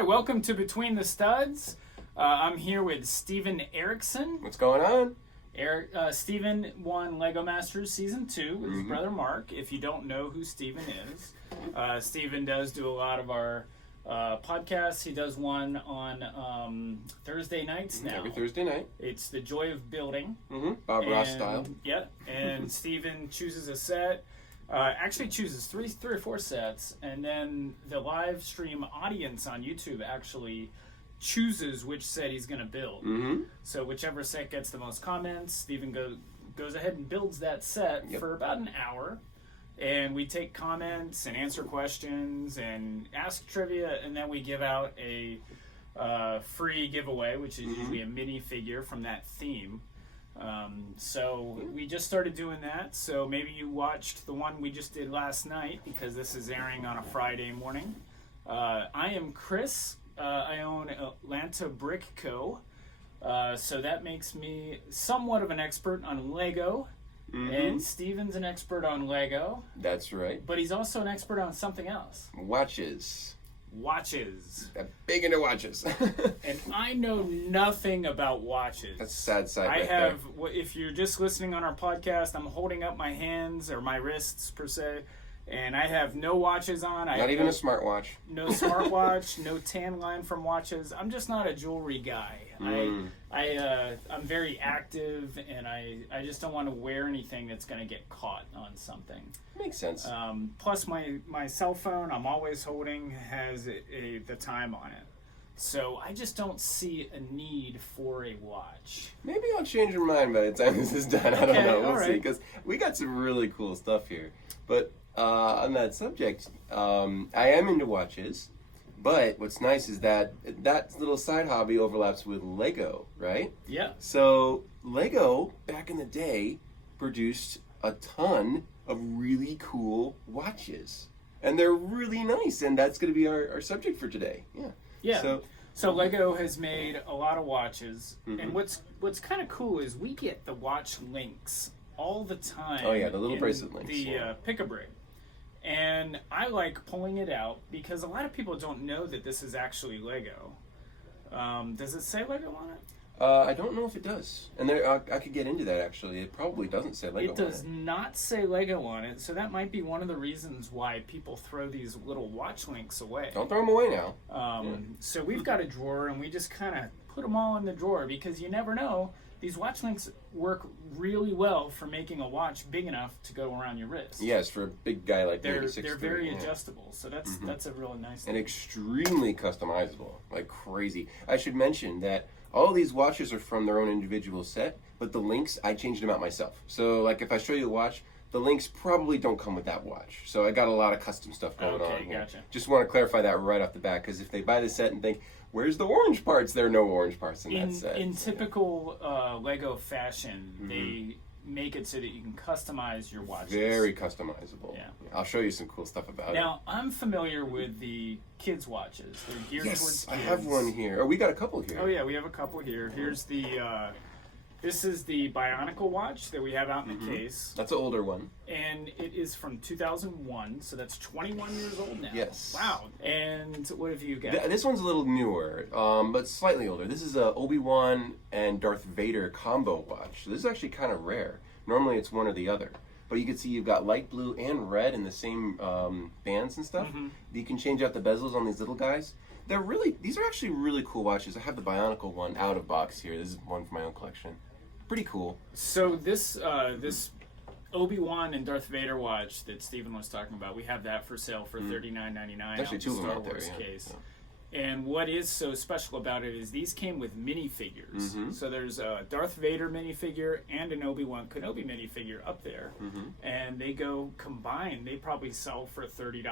right, welcome to Between the Studs. I'm here with Steven Erickson. What's going on? Steven won Lego Masters Season 2 with his brother Mark. If you don't know who Steven is, Steven does do a lot of our podcasts. He does one on Thursday nights now. Every Thursday night. It's The Joy of Building. Bob Ross style. Yeah, and Steven chooses a set. Actually chooses three or four sets, and then the live stream audience on YouTube actually chooses which set he's going to build. So whichever set gets the most comments, Steven goes ahead and builds that set for about an hour, and we take comments and answer questions and ask trivia, and then we give out a free giveaway, which is usually a minifigure from that theme. So we just started doing that, so maybe you watched the one we just did last night, because this is airing on a Friday morning. I am Chris. I own Atlanta Brick Co. So that makes me somewhat of an expert on Lego, and Steven's an expert on Lego. That's right. But he's also an expert on something else. Watches. I'm big into watches. And I know nothing about watches. That's a sad side I right have, if you're just listening on our podcast, I'm holding up my hands, or my wrists per se, and I have no watches on. Not even a smartwatch. No smartwatch, no tan line from watches. I'm just not a jewelry guy. I'm very active, and I just don't want to wear anything that's going to get caught on something. Makes sense. Plus, my cell phone I'm always holding has the time on it. So I just don't see a need for a watch. Maybe I'll change your mind by the time this is done. I don't know. We'll see, because we got some really cool stuff here. But on that subject, I am into watches. But what's nice is that little side hobby overlaps with Lego, right? Yeah. So Lego, back in the day, produced a ton of really cool watches. And they're really nice, and that's going to be our subject for today. Yeah. So Lego has made a lot of watches, and what's kind of cool is we get the watch links all the time. Oh yeah, the little bracelet links. The pick-a-brick. And I like pulling it out because a lot of people don't know that this is actually Lego. Does it say Lego on it? I don't know if it does. And I could get into that, actually. It probably doesn't say Lego on it. It does not say Lego on it, so that might be one of the reasons why people throw these little watch links away. Don't throw them away now. So we've got a drawer, and we just kind of put them all in the drawer, because you never know. These watch links work really well for making a watch big enough to go around your wrist. Yes, for a big guy like me, they're very adjustable, so that's a really nice thing. And extremely customizable, like crazy. I should mention that all these watches are from their own individual set, but the links, I changed them out myself. So like if I show you a watch, the links probably don't come with that watch. So I got a lot of custom stuff going on here. Gotcha. Just want to clarify that right off the bat, because if they buy the set and think, where's the orange parts? There are no orange parts in that set. In typical Lego fashion, they make it so that you can customize your watches. Very customizable. Yeah. I'll show you some cool stuff about it. Now, I'm familiar with the kids' watches. They're geared towards kids. I have one here. Oh, we got a couple here. Oh, yeah, we have a couple here. Here's this is the Bionicle watch that we have out in the case. That's an older one. And it is from 2001, so that's 21 years old now. Yes. Wow. And what have you got? This one's a little newer, but slightly older. This is a Obi-Wan and Darth Vader combo watch. This is actually kind of rare. Normally it's one or the other. But you can see you've got light blue and red in the same bands and stuff. You can change out the bezels on these little guys. These are actually really cool watches. I have the Bionicle one out of box here. This is one from my own collection. Pretty cool. So this Obi-Wan and Darth Vader watch that Steven was talking about, we have that for sale for $39.99. Actually, two of them out there, case. Yeah. And what is so special about it is these came with minifigures. So there's a Darth Vader minifigure and an Obi-Wan Kenobi minifigure up there. And they go combined. They probably sell for $30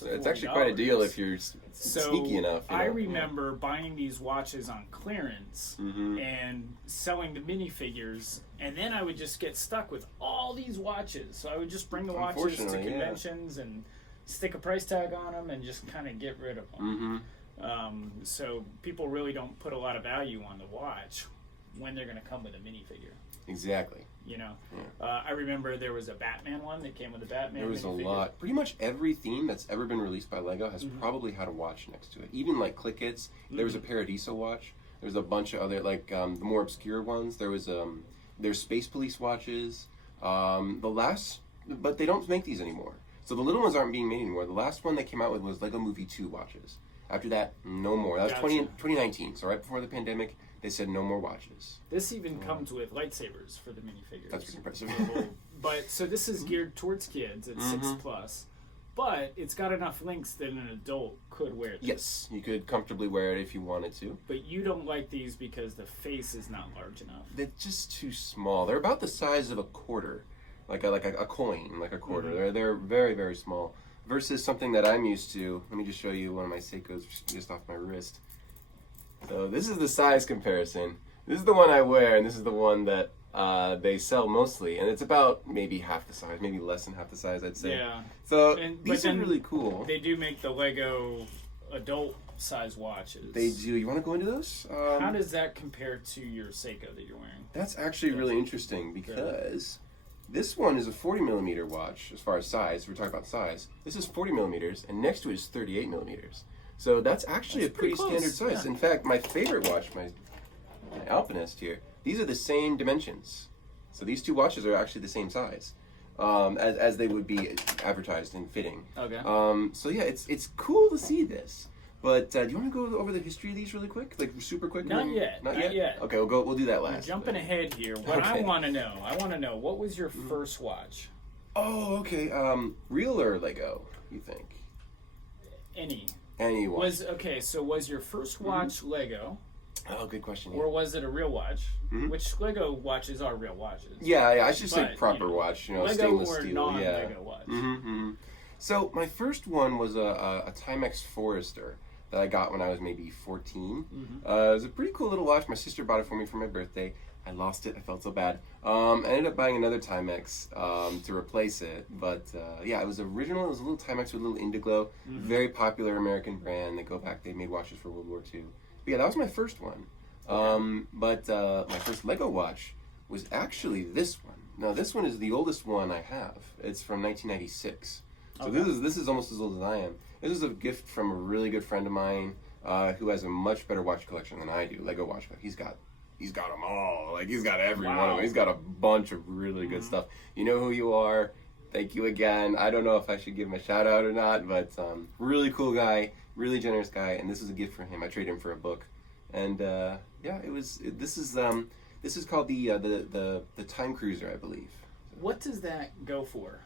to $40. It's actually quite a deal if you're sneaky enough. I remember buying these watches on clearance and selling the minifigures. And then I would just get stuck with all these watches. So I would just bring the watches to conventions and stick a price tag on them and just kind of get rid of them. So people really don't put a lot of value on the watch. when they're going to come with a minifigure. Exactly. You know, Yeah. I remember there was a Batman one that came with a Batman. There was a minifigure. lot. Pretty much every theme that's ever been released by Lego has probably had a watch next to it. Even like Click It's. There was a Paradiso watch. There was a bunch of other like the more obscure ones. There was there's Space Police watches. But they don't make these anymore. So the little ones aren't being made anymore. The last one they came out with was Lego Movie 2 watches. After that, no more. That was Gotcha. 2019. So right before the pandemic, they said no more watches. This even comes with lightsabers for the minifigures. That's pretty impressive. But so this is geared towards kids. It's 6+, but it's got enough links that an adult could wear this. Yes, you could comfortably wear it if you wanted to. But you don't like these because the face is not large enough. They're just too small. They're about the size of a quarter, like a coin, like a quarter. They're very, very small. Versus something that I'm used to. Let me just show you one of my Seikos just off my wrist. So this is the size comparison. This is the one I wear, and this is the one that they sell mostly, and it's about maybe half the size, maybe less than half the size, I'd say. Yeah. So these are really cool. They do make the Lego adult size watches. They do. You want to go into those? How does that compare to your Seiko that you're wearing? That's actually really interesting because this one is a 40 millimeter watch as far as size. We're talking about size. This is 40 millimeters, and next to it is 38 millimeters. So that's actually a pretty standard size. Yeah. In fact, my favorite watch, my Alpinist here, these are the same dimensions. So these two watches are actually the same size as they would be advertised and fitting. Okay. So yeah, it's cool to see this. But do you want to go over the history of these really quick, like super quick? Not yet. Not yet. Okay, we'll do that last. Jumping ahead here. What I want to know, what was your first watch? Oh, okay. Real or Lego? You think? Any watch. Was your first watch Lego? Oh, good question. Or was it a real watch? Which Lego watches are real watches. Yeah, I should say proper watch. Lego stainless or steel. non-Lego watch. So my first one was a Timex Forester that I got when I was maybe 14. It was a pretty cool little watch. My sister bought it for me for my birthday. I lost it. I felt so bad. I ended up buying another Timex to replace it. But yeah, it was original. It was a little Timex with a little Indiglo. Very popular American brand. They made watches for World War II. But yeah, that was my first one. But my first Lego watch was actually this one. Now this one is the oldest one I have. It's from 1996. So this is almost as old as I am. This is a gift from a really good friend of mine who has a much better watch collection than I do. Lego watch, but he's got them all. Like he's got every one of them. He's got a bunch of really good stuff. You know who you are. Thank you again. I don't know if I should give him a shout out or not, but really cool guy, really generous guy, and this is a gift for him. I traded him for a book, and yeah, this is called the Time Cruiser, I believe. What does that go for?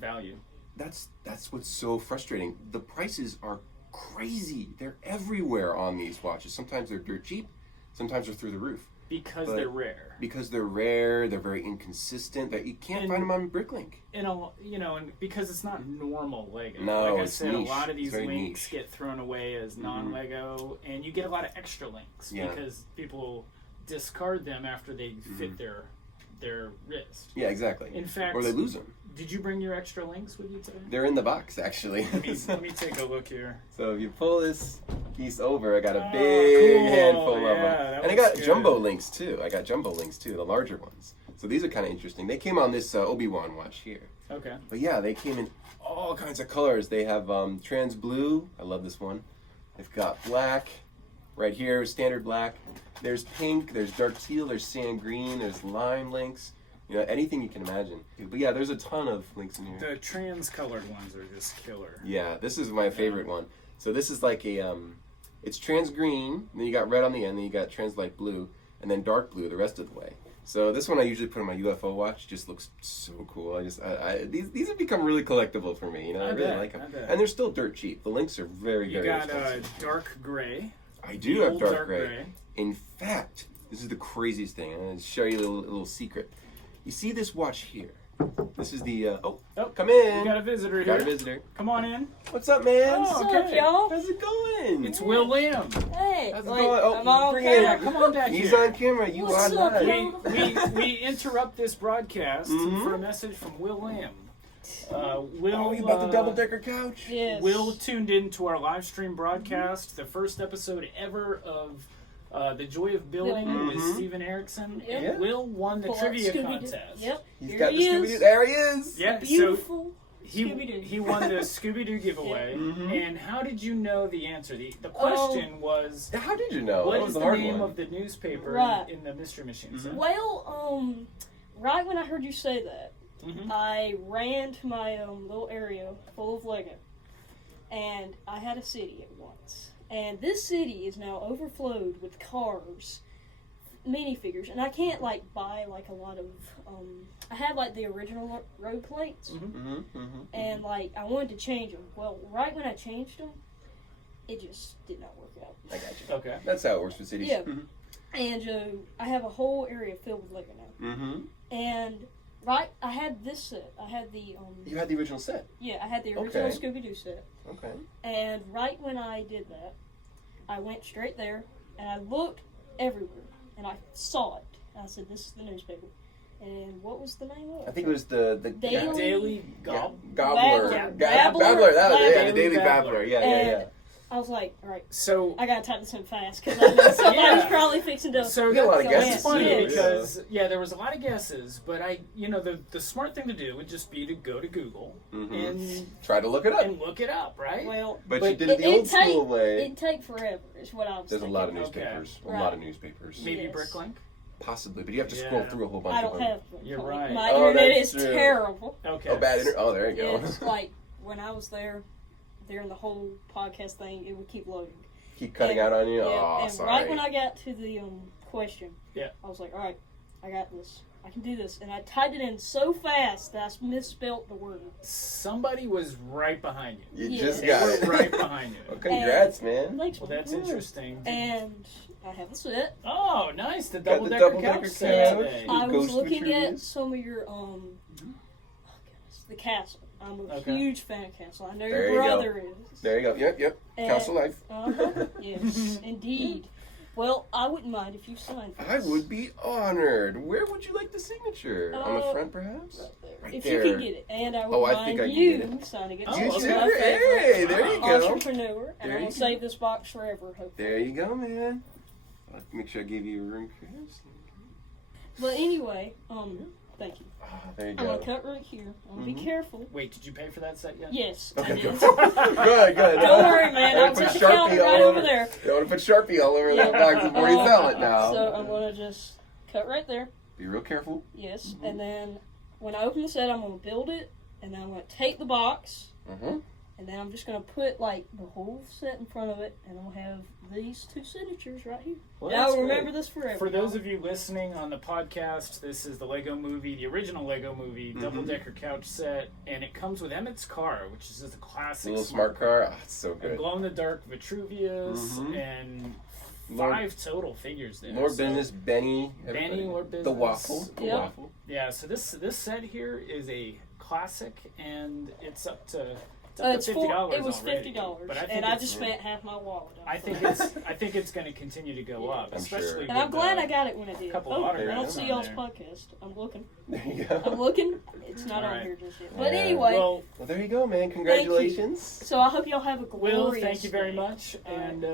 Value. That's what's so frustrating. The prices are crazy. They're everywhere on these watches. Sometimes they're dirt cheap. Sometimes they're through the roof. Because they're rare. Because they're rare. They're very inconsistent. That you can't find them on Bricklink. And because it's not normal Lego. No, like I it's said, niche. a lot of these It's very links niche. get thrown away as non-Lego, and you get a lot of extra links because people discard them after they fit their wrist. Yeah, exactly. In fact, or they lose them. Did you bring your extra links with you today? They're in the box, actually. Let me take a look here. So if you pull this piece over, I got a big handful of them. And I got jumbo links too. The larger ones. So these are kind of interesting. They came on this Obi-Wan watch here. Okay. But yeah, they came in all kinds of colors. They have trans blue. I love this one. They've got black. Right here, standard black. There's pink. There's dark teal. There's sand green. There's lime links. Anything you can imagine. But yeah, there's a ton of links in here. The trans-colored ones are just killer. Yeah, this is my favorite one. So this is like it's trans green, then you got red on the end, then you got trans light blue, and then dark blue the rest of the way. So this one I usually put on my UFO watch. Just looks so cool. These have become really collectible for me. I really like them, and they're still dirt cheap. The links are very expensive. You got dark gray. I do have dark gray. In fact, this is the craziest thing. I'm going to show you a little secret. You see this watch here? This is the come in. We got a visitor here. Got a visitor. Come on in. What's up, man? What's up, y'all? How's it going? It's Will Lamb. Hey, How's it wait, going? Oh, I'm all bring okay. it in. Yeah, come on back He's here. on camera. You What's are up, live. We interrupt this broadcast for a message from Will Lamb. Will, you about the double-decker couch? Yes. Will tuned in to our live stream broadcast, the first episode ever of The Joy of Building Building. with Steven Erickson. Yep. And Will won the Pull out trivia Scooby-Doo. contest. Yep. He's Here got he the is. Scooby-Doo. There he is. Yeah, Beautiful. He Scooby-Doo. won the Scooby-Doo giveaway. And how did you know the answer? The question was, How did you know? what That is was the the hard name one. of the newspaper Right. in the Mystery Machine set? Well, right when I heard you say that, Mhm. I ran to my little area full of Lego, and I had a city at once. And this city is now overflowed with cars, minifigures, and I can't buy a lot of. I have the original road plates, and I wanted to change them. Well, right when I changed them, it just did not work out. I got you. Okay. That's how it works with cities. Yeah. And I have a whole area filled with Lego now. Mm-hmm. And I had this set. I had the You had the original set. Yeah, I had the original Okay. Scooby-Doo set. Okay. And right when I did that, I went straight there and I looked everywhere and I saw it. And I said, "This is the newspaper." And what was the name of it? I think it was the Daily- Daily Yeah. Gobbler. Gobbler. Babbler. Babbler. That was it. Yeah, the Daily Daily Babbler. Babbler. Yeah, And yeah. I was like, all right, So, I gotta type this in fast because I know somebody's Yeah. probably fixing to. so We got a lot of that's guesses, funny too. because there was a lot of guesses, but the smart thing to do would just be to go to Google and Try to look it up. look it up, right? Well, But but you did it the old school way. it'd take forever. Is what I was. There's a thinking. lot of Okay. newspapers. A Right. lot of newspapers. Maybe Yes. Bricklink. Possibly, but you have to scroll Yeah. through a whole bunch I of don't them. have. You're right. My Oh, internet that's is true. terrible. Okay. Oh, bad internet. Oh, there you go. It's when I was there, during the whole podcast thing, it would keep loading. Keep cutting out on you. Yeah, Oh, and sorry. right when I got to the question, Yeah. I was like, all right, I got this. I can do this. And I typed it in so fast that I misspelled the word. Somebody was right behind you. You Yeah. just They got were it. right behind you. Well, congrats, man. Thanks, Well, man. that's interesting. And I have a set. Oh, nice. The Got the double-decker double-decker couch set couch. today. I was Ghost looking at Retrievers. some of your the castle. I'm a Okay. huge fan of Castle. I know There your you go. brother is. There you go. Yep. And- Council Life. Yes, indeed. Well, I wouldn't mind if you signed for I us. would be honored. Where would you like the signature? On the front, perhaps? Right there. Right If there. you can get it. And I would Oh, I mind think I can you get it. signing it. Oh, You She's okay. should. my favorite Hey, there you go. entrepreneur. And There I'm you going to go. save this box forever, hopefully. There you go, man. I'll have to make sure I gave you a ring, Chris. But anyway, thank you. Ah, there you I'm going go. to cut right here. I'm going to be careful. Wait, did you pay for that set yet? Yes. Okay, I good. did. Good. Don't worry, man. Don't I'll put put the counter Sharpie right all over there. You don't want to put Sharpie all over that box before you sell it now. So I'm going to just cut right there. Be real careful. Yes. And then when I open the set, I'm going to build it. And then I'm going to take the box. Mm-hmm. And then I'm just going to put the whole set in front of it. And I'll have these two signatures right here. Well, And that's I'll great. remember this forever. For those of you listening on the podcast, this is the Lego movie, the original Lego movie, double-decker couch set, and it comes with Emmett's car, which is just a classic Little smart car. Oh, it's so A good. glow-in-the-dark Vitruvius, and Lord- 5 total figures there. Lord So- Business, Benny. Benny, everybody. Lord Business. The waffle. The Yep. waffle. Yeah, so this set here is a classic, and it's up to It's $50. it was already. $50, But I think and I it's- just spent half my wallet on I it. think it's going to continue to go up, I'm especially. sure. And I'm with, glad I got it when I did. couple Oh, I autographs don't see on y'all's there. podcast. I'm looking. There you go. I'm looking. It's not All on right. here just yet. But Yeah. anyway, Well, Well, there you go, man. Congratulations. so I hope y'all have a glorious Will, thank you very day. much, All right. and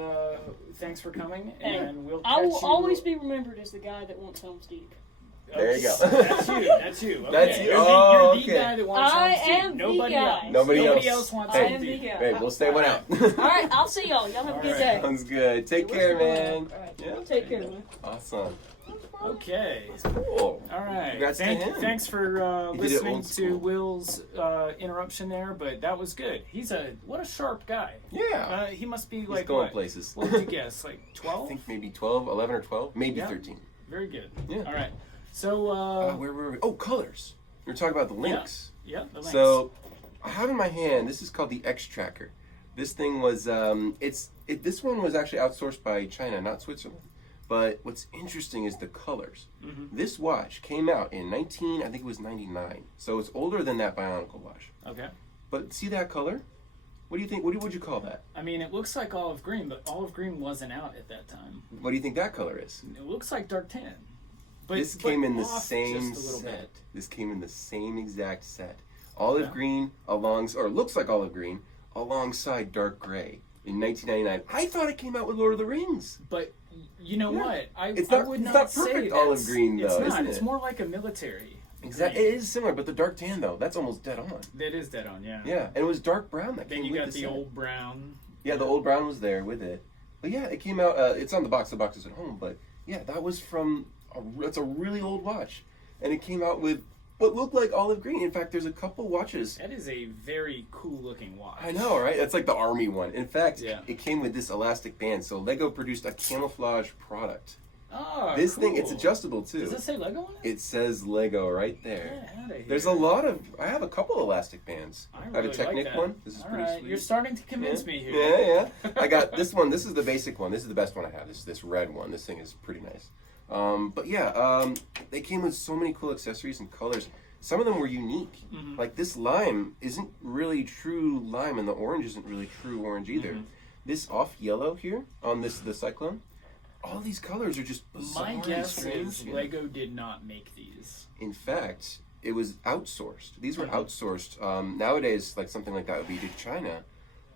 thanks for coming. Hey, And we'll. I will catch you- always be remembered as the guy that wants Helm's Deep. There you go. That's you. That's you. Okay. That's you. You're Oh, the okay. guy that wants I Helm's Deep. am the Nobody guy. else. Nobody Nobody else. else wants I Helm's am the Deep. guy. Hey, we'll stay one out. All right, I'll see y'all. Y'all have a good All day. right. Sounds good. Take care, man. All right. Yeah. Take care, man. Awesome. Okay. Cool. All right. Congrats to him. Thanks for He did it listening old to school. Will's interruption there, but that was good. What a sharp guy. Yeah. He must be He's like going what? places. What would you guess? Like I 12? think maybe 12, 11 or 12, maybe Yeah. 13. Very good. Yeah. All right. So Where were we? Oh, colors. We were talking about the links. yeah, the links. So, I have in my hand, this is called the X Tracker. This thing was, this one was actually outsourced by China, not Switzerland. But what's interesting is the colors. Mm-hmm. This watch came out in I think it was 99. So it's older than that Bionicle watch. Okay. But see that color? What do you think? What would you call that? I mean, it looks like olive green, but olive green wasn't out at that time. What do you think that color is? It looks like dark tan. But This came in the off same just a little set. bit. This came in the same exact set. Olive Yeah. green looks like olive green alongside dark gray in 1999. I thought it came out with Lord of the Rings. But You know Yeah. what? I It's would not not say perfect that's- olive green, though, It's not. isn't It's it? more like a military. Exactly. green. It is similar, but the dark tan though, that's almost dead on. It is dead on, yeah. Yeah, and it was dark brown that Then came you with got the set. old brown. Yeah, the old brown was there with it. But yeah, it came out. It's on the box. The box is at home. But yeah, that was from. That's a really old watch, and it came out with what looked like olive green. In fact, there's a couple watches. That is a very cool looking watch. I know, right? That's like the army one. In fact, Yeah. it came with this elastic band. So Lego produced a camouflage product. Oh, This cool. thing, it's adjustable too. Does it say Lego on it? It says Lego right there. Get outta here. There's a lot of. I have a couple elastic bands. I I have really a Technic like that. one. This is All pretty right, sweet. you're starting to convince me here. Yeah, yeah. I got this one. This is the basic one. This is the best one I have. This red one. This thing is pretty nice. But yeah, they came with so many cool accessories and colors. Some of them were unique. Mhm. Like this lime isn't really true lime, and the orange isn't really true orange either. Mhm. This off yellow here on the Cyclone, all these colors are just bizarre My and guess strange. is Yeah. Lego did not make these. In fact, it was outsourced. These were Mhm. outsourced. Nowadays, like something like that would be to China,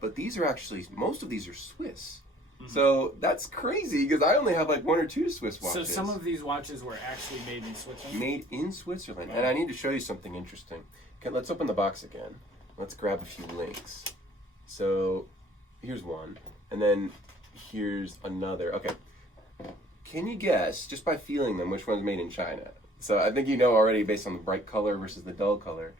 but these are actually most of these are Swiss. Mhm. So that's crazy because I only have like one or two Swiss So watches. some of these watches were actually made in Switzerland. made in Switzerland, Wow. and I need to show you something interesting. Okay, let's open the box again. Let's grab a few links. So here's one, and then here's another. Okay, can you guess just by feeling them which one's made in China? So I think you know already based on the bright color versus the dull color.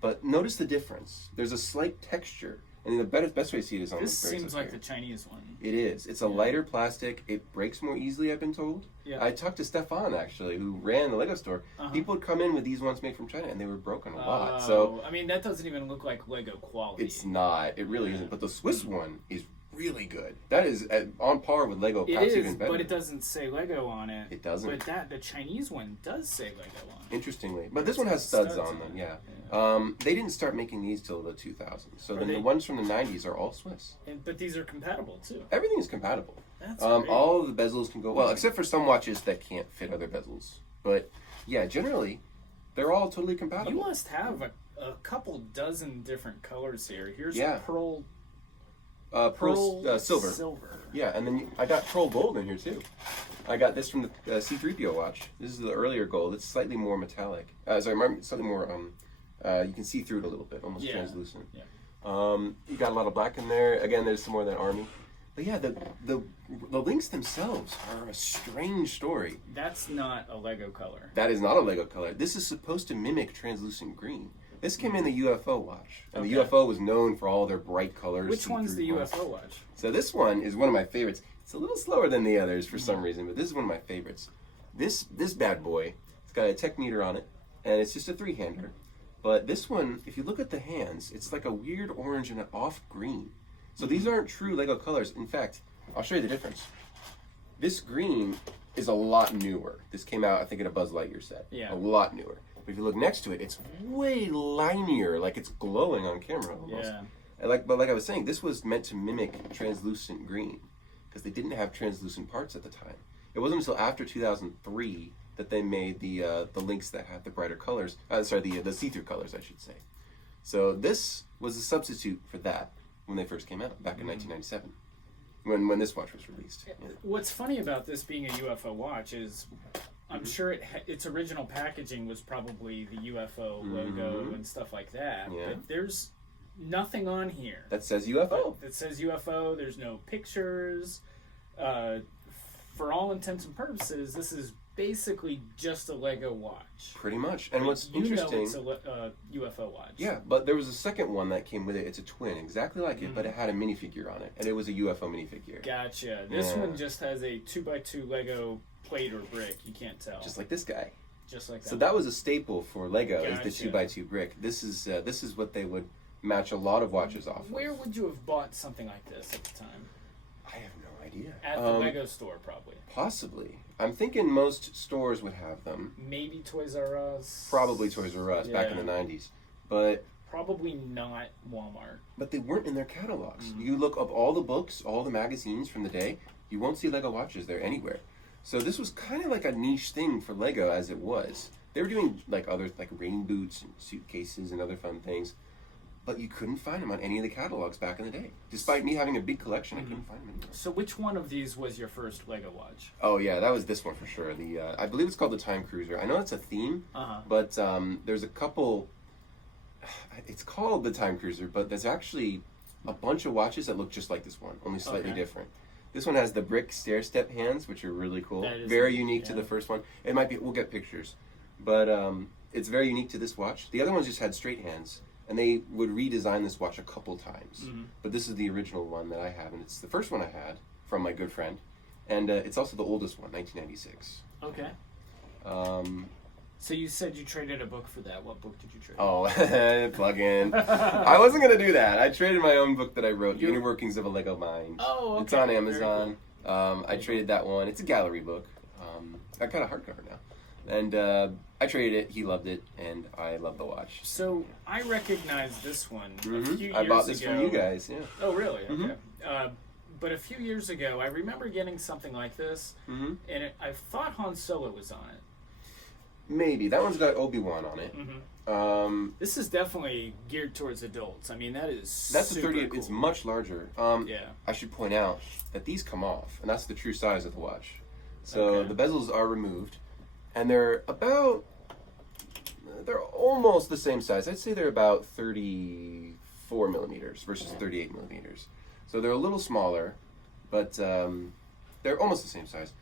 But notice the difference. There's a slight texture, and the best way to see it is on This the very seems top like here. the Chinese one. It is. It's a lighter plastic. It breaks more easily, I've been told. Yeah. I talked to Stefan, actually, who ran the Lego store. Uh-huh. People would come in with these ones made from China, and they were broken a lot. Oh, So I mean, that doesn't even look like Lego quality. it's not. It really isn't. But the Swiss one is really good. That is on par with Lego, It perhaps is, even better. but it doesn't say Lego on it. It doesn't. But the Chinese one does say Lego on it. Interestingly. But this one has studs Studs on on them, it, yeah. yeah. They didn't start making these till the 2000s. So Are then they- the ones from the 90s are all Swiss. But these are compatible too. Everything is compatible. That's great. All of the bezels can go well, except for some watches that can't fit other bezels. But yeah, generally, they're all totally compatible. You must have a couple dozen different colors here. Here's Yeah. pearl Pearl silver. Silver. Yeah, and then I got pearl gold in here too. I got this from the C-3PO watch. This is the earlier gold. It's slightly more metallic. Slightly more. You can see through it a little bit, almost Yeah. translucent. Yeah. You got a lot of black in there. Again, there's some more of that army. But yeah, the links themselves are a strange story. That's not a Lego color. That is not a Lego color. This is supposed to mimic translucent green. This came in the UFO watch, and the Okay. UFO was known for all their bright colors. Which one's the see-through ones. UFO watch? So this one is one of my favorites. It's a little slower than the others for some reason, but this is one of my favorites. This bad boy, it's got a tech meter on it, and it's just a 3-hander. But this one, if you look at the hands, it's like a weird orange and an off green. So these aren't true Lego colors. In fact, I'll show you the difference. This green is a lot newer. This came out, I think, in a Buzz Lightyear set. Yeah. A lot newer. But if you look next to it, it's way linier, like it's glowing on camera almost. Yeah. And like I was saying, this was meant to mimic translucent green because they didn't have translucent parts at the time. It wasn't until after 2003 that they made the links that had the brighter colors. The see-through colors, I should say. So this was a substitute for that when they first came out back in 1997, when this watch was released. Yeah. What's funny about this being a UFO watch is, I'm sure its original packaging was probably the UFO logo and stuff like that. Yeah. But there's nothing on here That says UFO. that says UFO. There's no pictures. For all intents and purposes, this is basically just a Lego watch. Pretty much. And what's You interesting... know it's a UFO watch. Yeah, but there was a second one that came with it. It's a twin, exactly like it, but it had a minifigure on it, and it was a UFO minifigure. Gotcha. This Yeah. one just has a 2x2 Lego plate or brick. You can't tell. Just like this guy. Just like that. So that was a staple for Lego, is Gotcha. the 2x2 brick. This is what they would match a lot of watches off Where of. would you have bought something like this at the time? I have no idea. At the Lego store, probably. Possibly. I'm thinking most stores would have them. Maybe Toys R Us. Probably Toys R Us back in the Yeah. 90s. But Probably not Walmart. they weren't in their catalogs. Mm. You look up all the books, all the magazines from the day, you won't see Lego watches there anywhere. So this was kind of like a niche thing for Lego as it was. They were doing like other like rain boots and suitcases and other fun things. but you couldn't find them on any of the catalogs back in the day. Despite me having a big collection, I couldn't find them anywhere. So which one of these was your first Lego watch? Oh yeah, that was this one for sure. The I believe it's called the Time Cruiser. I know it's a theme, but there's a couple. It's called the Time Cruiser, but there's actually a bunch of watches that look just like this one, only slightly different. This one has the brick stair-step hands, which are really cool. Very unique to the first one. It might be. We'll get pictures, but it's very unique to this watch. The other ones just had straight hands. And they would redesign this watch a couple times. But this is the original one that I have, and it's the first one I had from my good friend. And it's also the oldest one, 1996. Okay. So you said you traded a book for that. What book did you trade? Oh, plug in. I wasn't going to do that. I traded my own book that I wrote, The Inner Workings of a Lego Mind. Oh, okay. It's on Amazon. Cool. I traded that one. It's a gallery book. I got a hardcover now. And I traded it, he loved it, and I love the watch. So I recognize this one a few years ago. I bought this from you guys, yeah. Oh, really? Okay. But a few years ago, I remember getting something like this, and I thought Han Solo was on it. Maybe. That one's got Obi-Wan on it. This is definitely geared towards adults. I mean, that's a 30. cool. It's much larger. Yeah. I should point out that these come off, and that's the true size of the watch. So the bezels are removed. And they're almost the same size. I'd say they're about 34 millimeters versus 38 millimeters. So they're a little smaller, but they're almost the same size.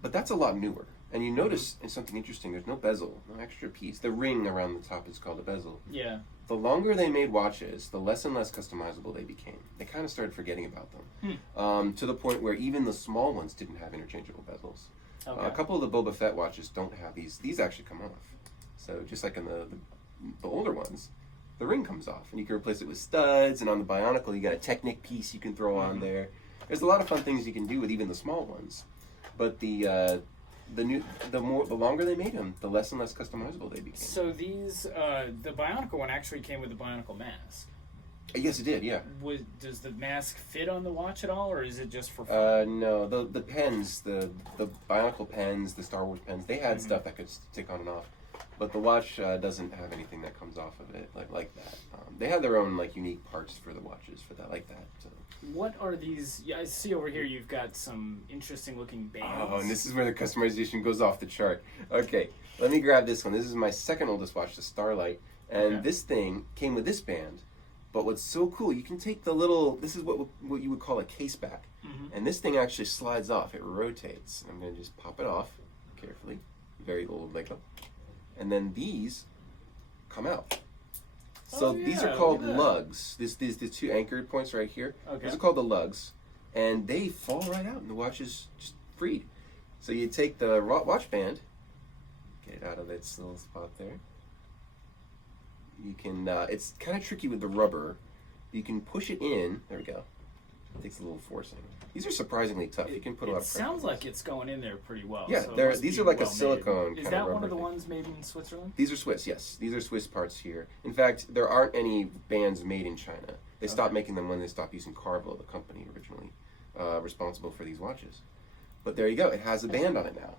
But that's a lot newer. And you notice something interesting. There's no bezel, no extra piece. The ring around the top is called a bezel. Yeah. The longer they made watches, the less and less customizable they became. They kind of started forgetting about them. To the point where even the small ones didn't have interchangeable bezels. Okay. A couple of the Boba Fett watches don't have these. These actually come off. So just like in the older ones, the ring comes off, and you can replace it with studs. And on the Bionicle, you got a Technic piece you can throw on there. There's a lot of fun things you can do with even the small ones. But the longer they made them, the less and less customizable they became. So these, the Bionicle one actually came with the Bionicle mask. Yes, it did. Yeah. Does the mask fit on the watch at all, or is it just for fun? No. The pens, the Bionicle pens, the Star Wars pens, they had stuff that could stick on and off, but the watch doesn't have anything that comes off of it like that. They have their own unique parts for the watches for that like that. So. What are these? Yeah, I see over here you've got some interesting looking bands. Oh, and this is where the customization goes off the chart. Okay, let me grab this one. This is my second oldest watch, the Starlight, and this thing came with this band. But what's so cool, you can take the little, this is what you would call a case back. And this thing actually slides off. It rotates. I'm going to just pop it off carefully. Very old Lego. And then these come out. So these are called lugs. These two anchored points right here. These are called the lugs. And they fall right out and the watch is just freed. So you take the watch band, get it out of its little spot there. You can, it's kind of tricky with the rubber. You can push it in. There we go. It takes a little forcing. These are surprisingly tough. You can put a lot of pressure. It sounds like it's going in there pretty well. Yeah, so these are like a silicone kind of rubber. Is that one of the ones made in Switzerland? These are Swiss, yes. These are Swiss parts here. In fact, there aren't any bands made in China. They stopped making them when they stopped using Carvel, the company originally responsible for these watches. But there you go. It has a band on it now.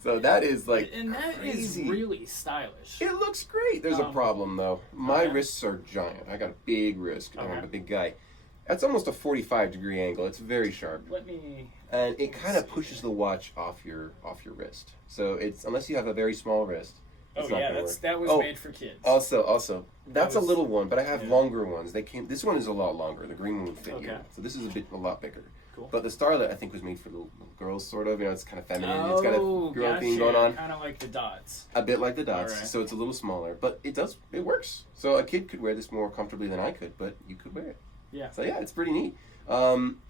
So that is and that crazy. Is really stylish. It looks great. There's a problem though. My wrists are giant. I got a big wrist. I'm a big guy. That's almost a 45-degree angle. It's very sharp. And it kind of pushes the watch off your wrist. So it's unless you have a very small wrist. That was made for kids. Also, that's a little one, but I have longer ones. This one is a lot longer. The green one would fit here. So this is a lot bigger. Cool. But the Starlet, I think, was made for little girls, sort of. It's kind of feminine. It's got a girl theme going on. Kind of like the dots. A bit like the dots. So it's a little smaller, but it works. So a kid could wear this more comfortably than I could, but you could wear it. Yeah. So yeah, it's pretty neat.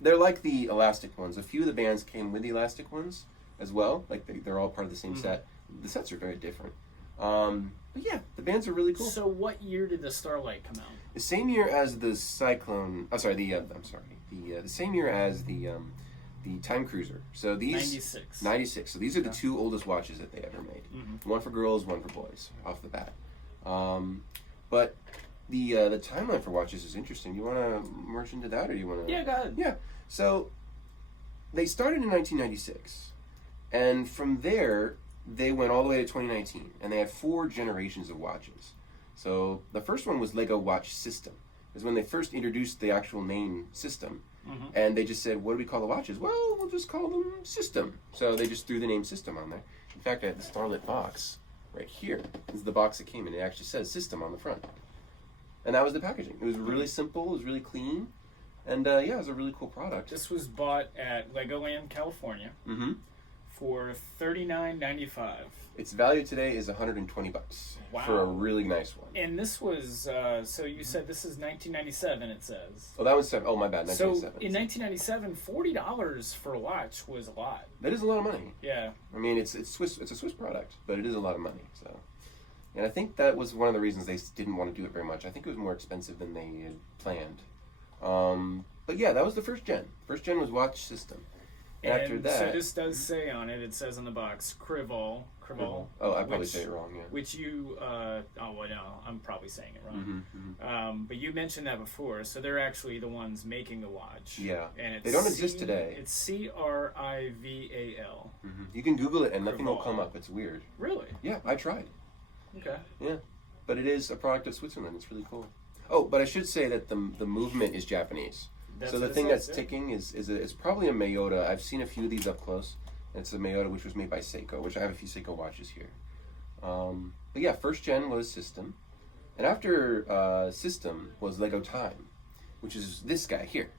They're like the elastic ones. A few of the bands came with the elastic ones as well. Like they're all part of the same set. The sets are very different. But yeah, the bands are really cool. So what year did the Starlight come out? The same year as the Cyclone. The same year as the Time Cruiser. So these 96. So these are the two oldest watches that they ever made. One for girls, one for boys, off the bat. But the timeline for watches is interesting. Do you want to merge into that, or do you want to? Yeah, go ahead. Yeah. So they started in 1996, and from there they went all the way to 2019, and they had 4 generations of watches. So the first one was Lego Watch System. Is when they first introduced the actual name System. And they just said, what do we call the watches? Well, we'll just call them System. So they just threw the name System on there. In fact, I had the Starlit box right here. This is the box that came in. It actually says System on the front. And that was the packaging. It was really simple. It was really clean. And yeah, it was a really cool product. This was bought at Legoland, California for $39.95. Its value today is $120 for a really nice one. And this was, so you said this is 1997, it says. Oh, that was, oh my bad, 1997. So in 1997, $40 for a watch was a lot. That is a lot of money. Yeah. I mean, it's Swiss. It's a Swiss product, but it is a lot of money. So, and I think that was one of the reasons they didn't want to do it very much. I think it was more expensive than they had planned. But yeah, that was the first gen. First gen was Watch System. And after that, so this does say on it. It says on the box, Krival. Oh, I probably say it wrong. Yeah. Which you, oh well, no, I'm probably saying it wrong. But you mentioned that before, so they're actually the ones making the watch. Yeah. And it's they don't exist today. It's Crival. You can Google it and nothing will come up. It's weird. Really? Yeah, I tried. Okay. Yeah, but it is a product of Switzerland. It's really cool. Oh, but I should say that the movement is Japanese. So the thing that's ticking is it's probably a Miyota. I've seen a few of these up close. It's a Miyota, which was made by Seiko, which I have a few Seiko watches here. But yeah, first gen was System. And after System was Lego Time, which is this guy here.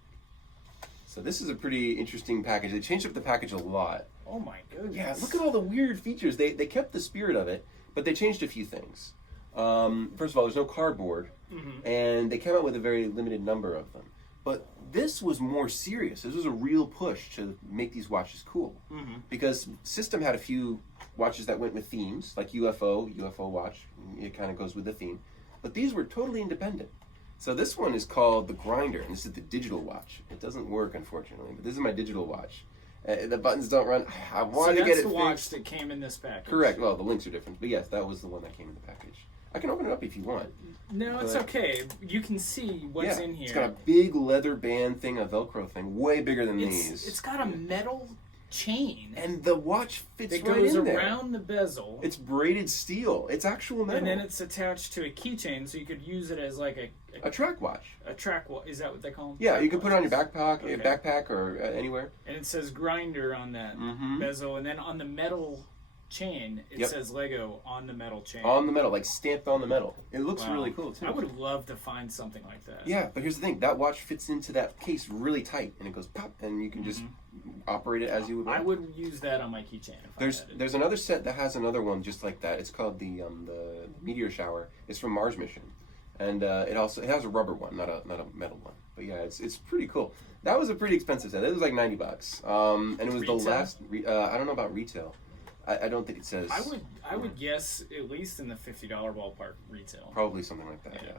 So this is a pretty interesting package. They changed up the package a lot. Oh my goodness. Yeah, look at all the weird features. They kept the spirit of it, but they changed a few things. First of all, there's no cardboard, and they came out with a very limited number of them. But this was more serious. This was a real push to make these watches cool. Because System had a few watches that went with themes, like UFO watch. It kind of goes with the theme. But these were totally independent. So this one is called the Grinder, and this is the digital watch. It doesn't work, unfortunately, but this is my digital watch. The buttons don't run. I wanted to get it fixed. So that's the watch that came in this package. Correct. Well, the links are different. But yes, that was the one that came in the package. I can open it up if you want. No, it's okay. You can see what's in here. It's got a big leather band thing, a Velcro thing, way bigger than these. It's got a metal chain. And the watch fits right in there. It goes around the bezel. It's braided steel. It's actual metal. And then it's attached to a keychain, so you could use it as like a track watch. A track watch. Is that what they call them? Yeah, you can put it on your backpack or anywhere. And it says Grinder on that bezel, and then on the metal chain, it says Lego on the metal chain. On the metal, like stamped on the metal. It looks really cool, too. I would love to find something like that. Yeah, but here's the thing. That watch fits into that case really tight, and it goes pop, and you can just operate it as you would like. I would use that on my keychain. There's another set that has another one just like that. It's called the Meteor Shower. It's from Mars Mission. And it has a rubber one, not a metal one. But yeah, it's pretty cool. That was a pretty expensive set. It was like $90. And it was retail? The last, I don't know about retail. I don't think it says. I would guess at least in the $50 ballpark retail. Probably something like that, yeah.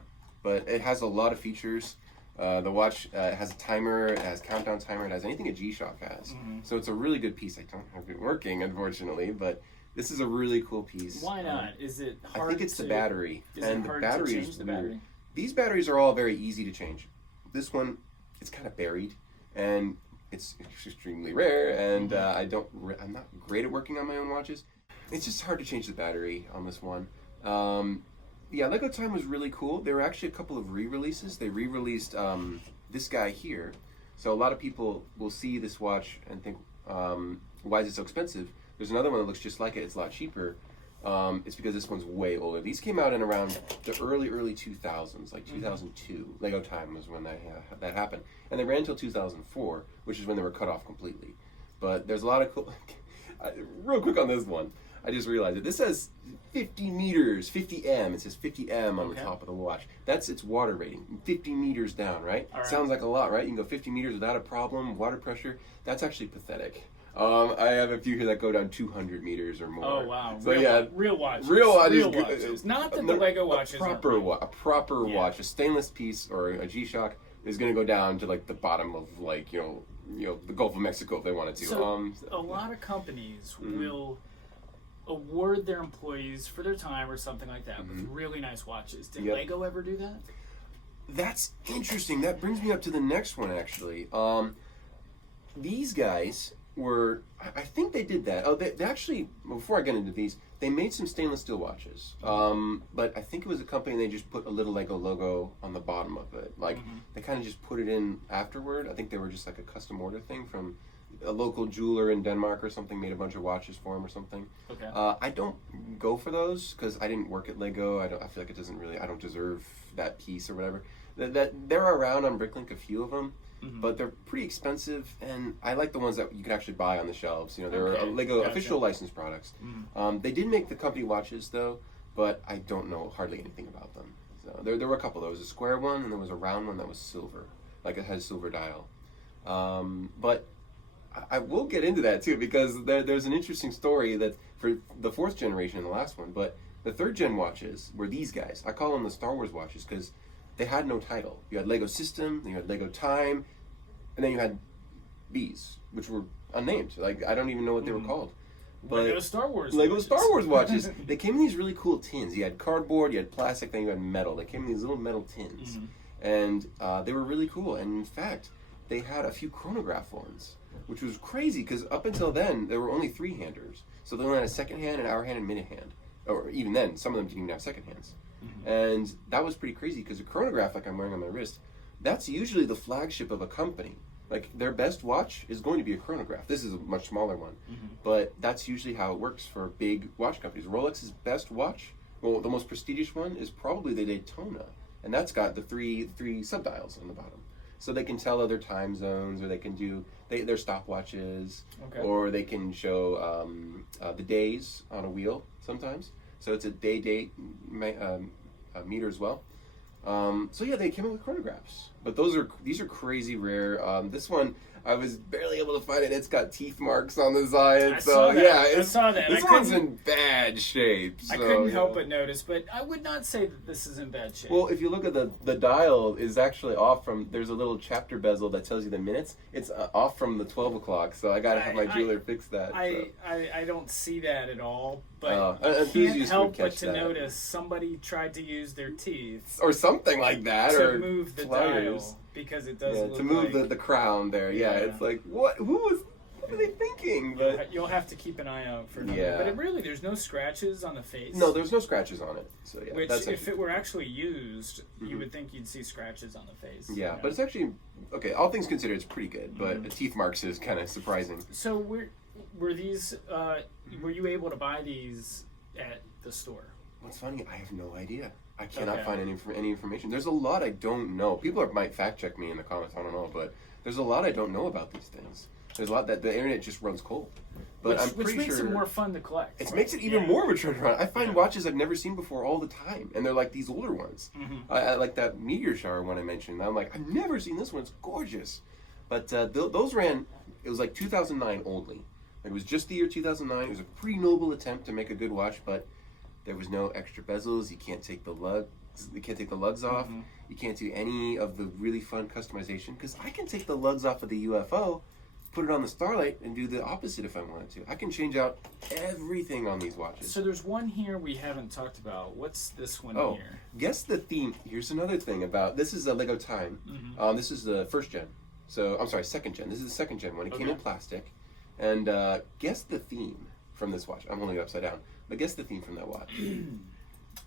But it has a lot of features. The watch has a timer, it has countdown timer, it has anything a G-Shock has. So it's a really good piece. I don't have it working, unfortunately, but this is a really cool piece. Why not? Is it hard? I think it's the battery. Is it hard to change the battery? These batteries are all very easy to change. This one, it's kind of buried, and it's extremely rare, and I'm not great at working on my own watches. It's just hard to change the battery on this one. Yeah, Lego Time was really cool. There were actually a couple of re-releases. They re-released this guy here. So a lot of people will see this watch and think, why is it so expensive? There's another one that looks just like it. It's a lot cheaper. It's because this one's way older. These came out in around the early 2000s, like 2002. Lego Time was when that happened. And they ran until 2004, which is when they were cut off completely. But there's a lot of cool... Real quick on this one. I just realized it. This says 50 meters, 50 M. It says 50 M on the top of the watch. That's its water rating. 50 meters down, right? Sounds like a lot, right? You can go 50 meters without a problem, water pressure. That's actually pathetic. I have a few here that go down 200 meters or more. Oh, wow. So, real watches. Real watches. Not that the Lego watches a proper watch, a stainless piece or a G-Shock is going to go down to like the bottom of like, the Gulf of Mexico if they wanted to. So a lot of companies will award their employees for their time or something like that with really nice watches. Did Lego ever do that? That's interesting. That brings me up to the next one, actually. These guys were, I think they did that. Oh, they actually, before I get into these, they made some stainless steel watches. But I think it was a company, and they just put a little Lego logo on the bottom of it. Like, they kind of just put it in afterward. I think they were just like a custom order thing from a local jeweler in Denmark or something, made a bunch of watches for him or something. Okay. I don't go for those because I didn't work at Lego. I feel like it doesn't really, I don't deserve that piece or whatever. That they're around on Bricklink, a few of them. But they're pretty expensive, and I like the ones that you can actually buy on the shelves. You know, they're Lego official licensed products. They did make the company watches though, but I don't know hardly anything about them. So there were a couple. There was a square one, and there was a round one that was silver, like it had a silver dial. But I will get into that too, because there's an interesting story that for the 4th generation and the last one, but the 3rd gen watches were these guys. I call them the Star Wars watches because they had no title. You had Lego System, then you had Lego Time, and then you had these, which were unnamed. Like, I don't even know what they were called. But Lego Star Wars watches. They came in these really cool tins. You had cardboard, you had plastic, then you had metal. They came in these little metal tins. And they were really cool. And in fact, they had a few chronograph ones, which was crazy because up until then, there were only 3-handers. So they only had a second hand, an hour hand, and minute hand. Or even then, some of them didn't even have second hands. And that was pretty crazy because a chronograph, like I'm wearing on my wrist, that's usually the flagship of a company. Like, their best watch is going to be a chronograph. This is a much smaller one. But that's usually how it works for big watch companies. Rolex's best watch, well, the most prestigious one, is probably the Daytona. And that's got the three subdials on the bottom. So they can tell other time zones, or they can do their stopwatches, or they can show the days on a wheel sometimes. So it's a day-date meter as well. So yeah, they came up with chronographs, but these are crazy rare. This one I was barely able to find it. It's got teeth marks on the side. I saw that. This one's in bad shape. So, I couldn't help but notice, but I would not say that this is in bad shape. Well, if you look at the dial is actually off from. There's a little chapter bezel that tells you the minutes. It's off from the 12 o'clock. So I gotta have my jeweler fix that. I don't see that at all. But an can't enthusiast help would catch but to that. notice somebody tried to use their teeth Or something like that, to or move the pliers. dial because it does look to move like, the crown there. Yeah, it's like what were they thinking? But you'll have to keep an eye out for another. Yeah. But there's no scratches on the face. no, there's no scratches on it. So yeah, Which, that's if it were actually used, you would think you'd see scratches on the face. yeah, you know? but it's actually okay. All things considered, it's pretty good. But the teeth marks is kind of surprising. So were these? Were you able to buy these at the store? What's funny, I have no idea. I cannot find any information. There's a lot I don't know. People might fact check me in the comments. I don't know, but there's a lot I don't know about these things. There's a lot that the internet just runs cold. But I'm pretty which makes sure it more fun to collect. it makes it even more of a treasure hunt. I find watches I've never seen before all the time, and they're like these older ones. I like that meteor shower one I mentioned. I'm like, I've never seen this one. It's gorgeous. But those ran. It was like 2009 only. It was just the year 2009. It was a pretty noble attempt to make a good watch, but there was no extra bezels. You can't take the lugs. You can't take the lugs off. You can't do any of the really fun customization because I can take the lugs off of the UFO, put it on the Starlight, and do the opposite if I wanted to. I can change out everything on these watches. So there's one here we haven't talked about. What's this one here? Guess the theme. Here's another thing about this is a Lego Time. This is the 1st gen. So I'm sorry, 2nd gen. This is the 2nd gen one. It came in plastic. And guess the theme from this watch. I'm holding it upside down. But guess the theme from that watch.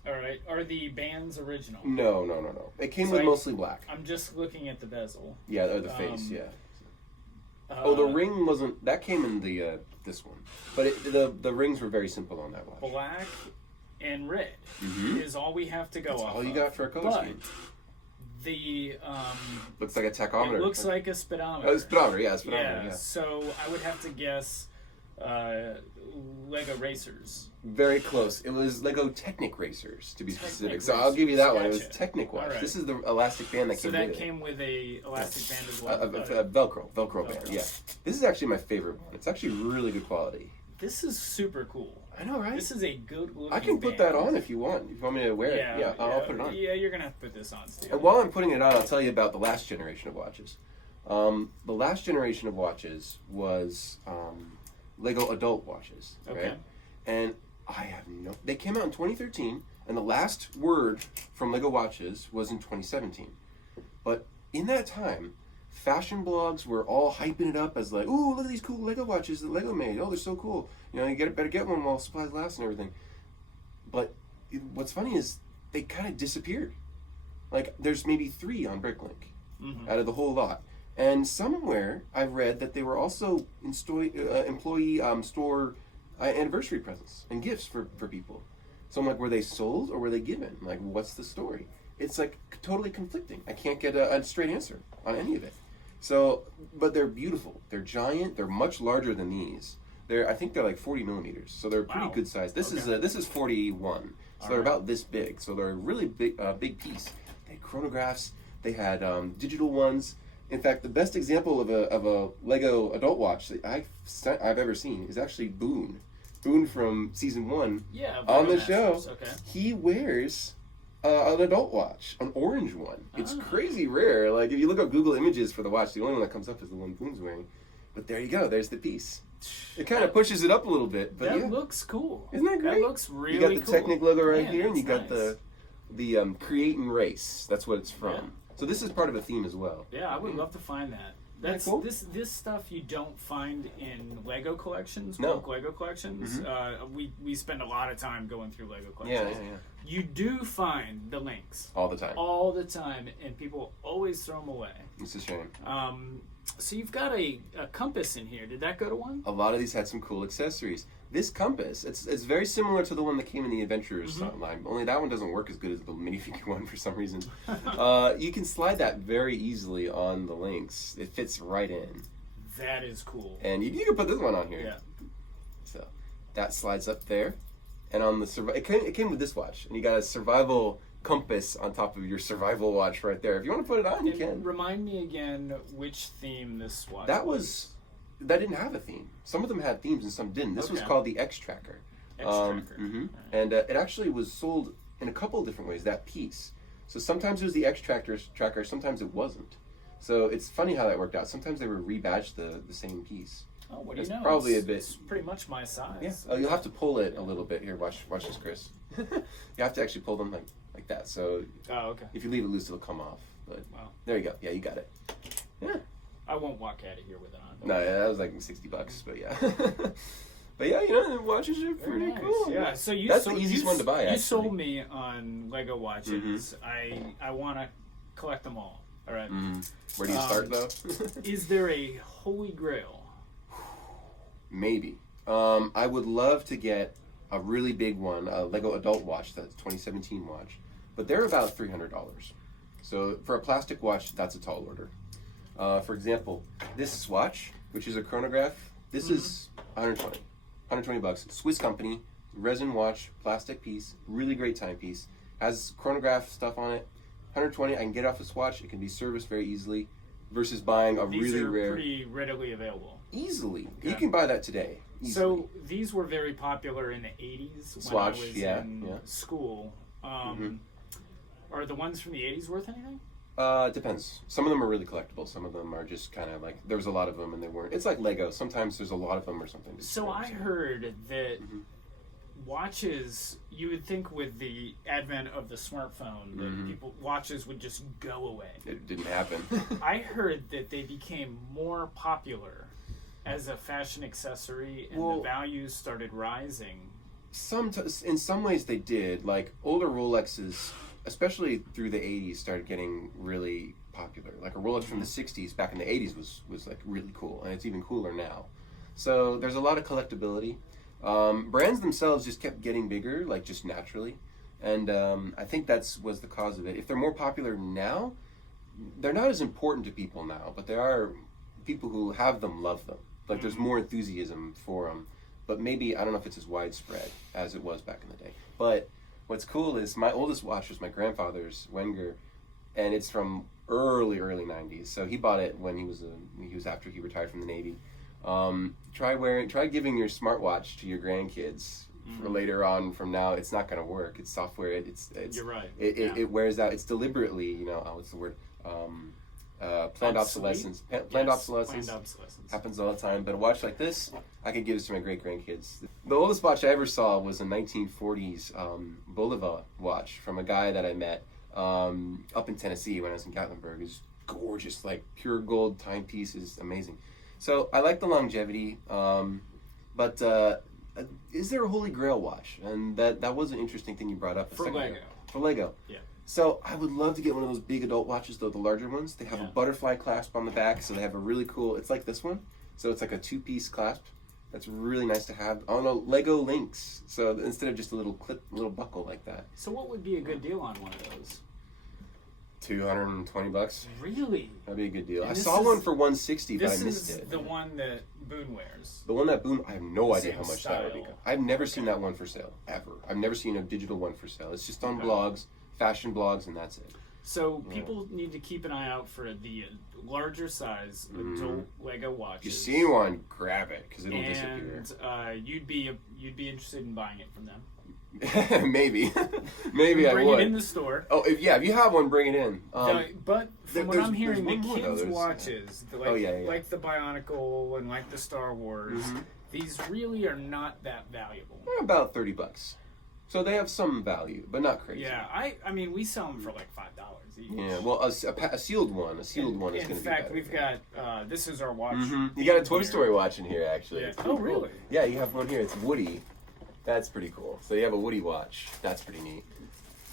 All right. Are the bands original? No. It came with mostly black. I'm just looking at the bezel. Yeah, or the face, yeah. The ring wasn't... That came in the this one. But the rings were very simple on that watch. Black and red is all we have to go off all you got for a color scheme. The looks like a tachometer. It looks like a speedometer. Oh, speedometer, yeah, speedometer. Yeah. So I would have to guess Lego Racers. Very close. It was Lego Technic Racers, to be specific. So I'll give you that one. It was Technic watch. Right. This is the elastic band that came with it. So that came with a elastic band as well. A Velcro band. Yeah. This is actually my favorite one. It's actually really good quality. This is super cool. I know, right? This is a good looking I can put that on if you want. If you want me to wear it. Yeah, I'll put it on. Yeah, you're going to have to put this on, Steve. And while I'm putting it on, I'll tell you about the last generation of watches. The last generation of watches was Lego adult watches. Okay. Right? And they came out in 2013, and the last word from Lego watches was in 2017. But in that time, fashion blogs were all hyping it up as like, ooh, look at these cool Lego watches that Lego made. Oh, they're so cool. You know, better get one while supplies last and everything. But what's funny is they kind of disappeared. Like, there's maybe 3 on Bricklink out of the whole lot. And somewhere I've read that they were also employee store anniversary presents and gifts for people. So I'm like, were they sold or were they given? Like, what's the story? It's like totally conflicting. I can't get a straight answer on any of it. So, but they're beautiful. They're giant. They're much larger than these. I think they're like 40 millimeters. So they're pretty good size. This is 41. So they're about this big. So they're a really big piece. They had chronographs. They had digital ones. In fact, the best example of a Lego adult watch that I've ever seen is actually Boone. Boone from season 1 on the show. Okay. He wears an adult watch, an orange one. It's crazy rare. Like, if you look up Google Images for the watch, the only one that comes up is the one Boone's wearing. But there you go. There's the piece. It kind of pushes it up a little bit, but that looks cool. Isn't that great? That looks really cool. You got the Technic logo right here, and you got the Create and Race. That's what it's from. Yeah. So this is part of a theme as well. Yeah, I would love to find that. That's cool. This stuff you don't find in Lego collections, bulk Lego collections. We spend a lot of time going through Lego collections. Yeah. You do find the links all the time, and people always throw them away. It's a shame. So you've got a compass in here. Did that go to one? A lot of these had some cool accessories. This compass, it's very similar to the one that came in the Adventurers line. Only that one doesn't work as good as the minifigure one for some reason. You can slide that very easily on the links. It fits right in. That is cool. And you can put this one on here. Yeah. So that slides up there, and on the it came with this watch, and you got a survival compass on top of your survival watch right there. If you want to put it on, you can. Remind me again which theme this watch was. That didn't have a theme. Some of them had themes and some didn't. This was called the X Tracker. Right. And it actually was sold in a couple of different ways, that piece. So sometimes it was the X Tracker, sometimes it wasn't. So it's funny how that worked out. Sometimes they were rebadged the same piece. Oh, what do you know? Probably it's, a bit. It's pretty much my size. Yeah. Oh, you'll have to pull it a little bit. Here, watch this, Chris. You have to actually pull them like that. So if you leave it loose, it'll come off. But there you go. Yeah, you got it. Yeah. I won't walk out of here with it on. No, that was like $60, but yeah. But yeah, the watches are pretty cool. Yeah, so that's the easiest one to buy. You sold me on Lego watches. I want to collect them all. All right. Where do you start though? Is there a holy grail? Maybe. I would love to get a really big one, a Lego adult watch, that's 2017 watch, but they're about $300. So for a plastic watch, that's a tall order. For example, this swatch, which is a chronograph, this is $120. Swiss company, resin watch, plastic piece, really great timepiece, has chronograph stuff on it. 120, I can get off a swatch. It can be serviced very easily, versus buying a really rare. These are pretty readily available. Easily, you can buy that today. Easily. So these were very popular in the 80s Swatch, when I was in school. Are the ones from the 80s worth anything? Depends. Some of them are really collectible. Some of them are just kind of like, there was a lot of them and they weren't. It's like Lego. Sometimes there's a lot of them or something. So I heard that watches, you would think with the advent of the smartphone that watches would just go away. It didn't happen. I heard that they became more popular as a fashion accessory and the values started rising. In some ways they did. Like older Rolexes, especially through the 80s, started getting really popular. Like a Rolex from the 60s back in the 80s was like really cool, and it's even cooler now. So there's a lot of collectability. Brands themselves just kept getting bigger, like just naturally, and I think was the cause of it. If they're more popular now, they're not as important to people now, but there are people who have them love them. Like there's more enthusiasm for them, but maybe, I don't know if it's as widespread as it was back in the day. But what's cool is my oldest watch was my grandfather's Wenger, and it's from early 90s. So he bought it when he was after he retired from the Navy. Try giving your smartwatch to your grandkids for later on. From now, it's not going to work. It's software. It's You're right. It wears out. It's deliberately, what's the word? Planned obsolescence. Planned obsolescence happens all the time. But a watch like this, I could give this to my great grandkids. The oldest watch I ever saw was a 1940s Bulova watch from a guy that I met up in Tennessee when I was in Gatlinburg. It was gorgeous, like pure gold timepiece is amazing. So I like the longevity, but is there a Holy Grail watch? And that was an interesting thing you brought up For Lego. For Lego. Yeah. So I would love to get one of those big adult watches, though, the larger ones. They have a Yeah. butterfly clasp on the back, so they have a really cool, it's like this one. So it's like a 2-piece clasp. That's really nice to have on a Lego Lynx. So instead of just a little clip, little buckle like that. So what would be a good deal on one of those? $220. Really? That'd be a good deal. And I this saw is- one for $160, but I This missed is it. the one that Boone wears. The one that Boone, I have no idea Same how much that would be. style. I've never seen that one for sale, ever. I've never seen a digital one for sale. It's just on Okay. blogs, fashion blogs, and that's it. So people need to keep an eye out for the larger size adult Lego watches. If you see one, grab it, because it'll disappear. And you'd be interested in buying it from them. Maybe. Maybe I Bring would. it in the store. Oh, if you have one, bring it in. But from what there's- I'm hearing, there's the one more, kids' though. There's- watches, like the Bionicle and like the Star Wars, these really are not that valuable. They're about $30. So they have some value, but not crazy. Yeah, I mean, we sell them for like $5 each. Yeah, well, a sealed one. A sealed one is In going to be fact, better. we've got this is our watch. You got a Toy here. Story watch in here, actually. Yeah. It's pretty Oh, cool. really? Yeah, you have one here. It's Woody. That's pretty cool. So you have a Woody watch. That's pretty neat.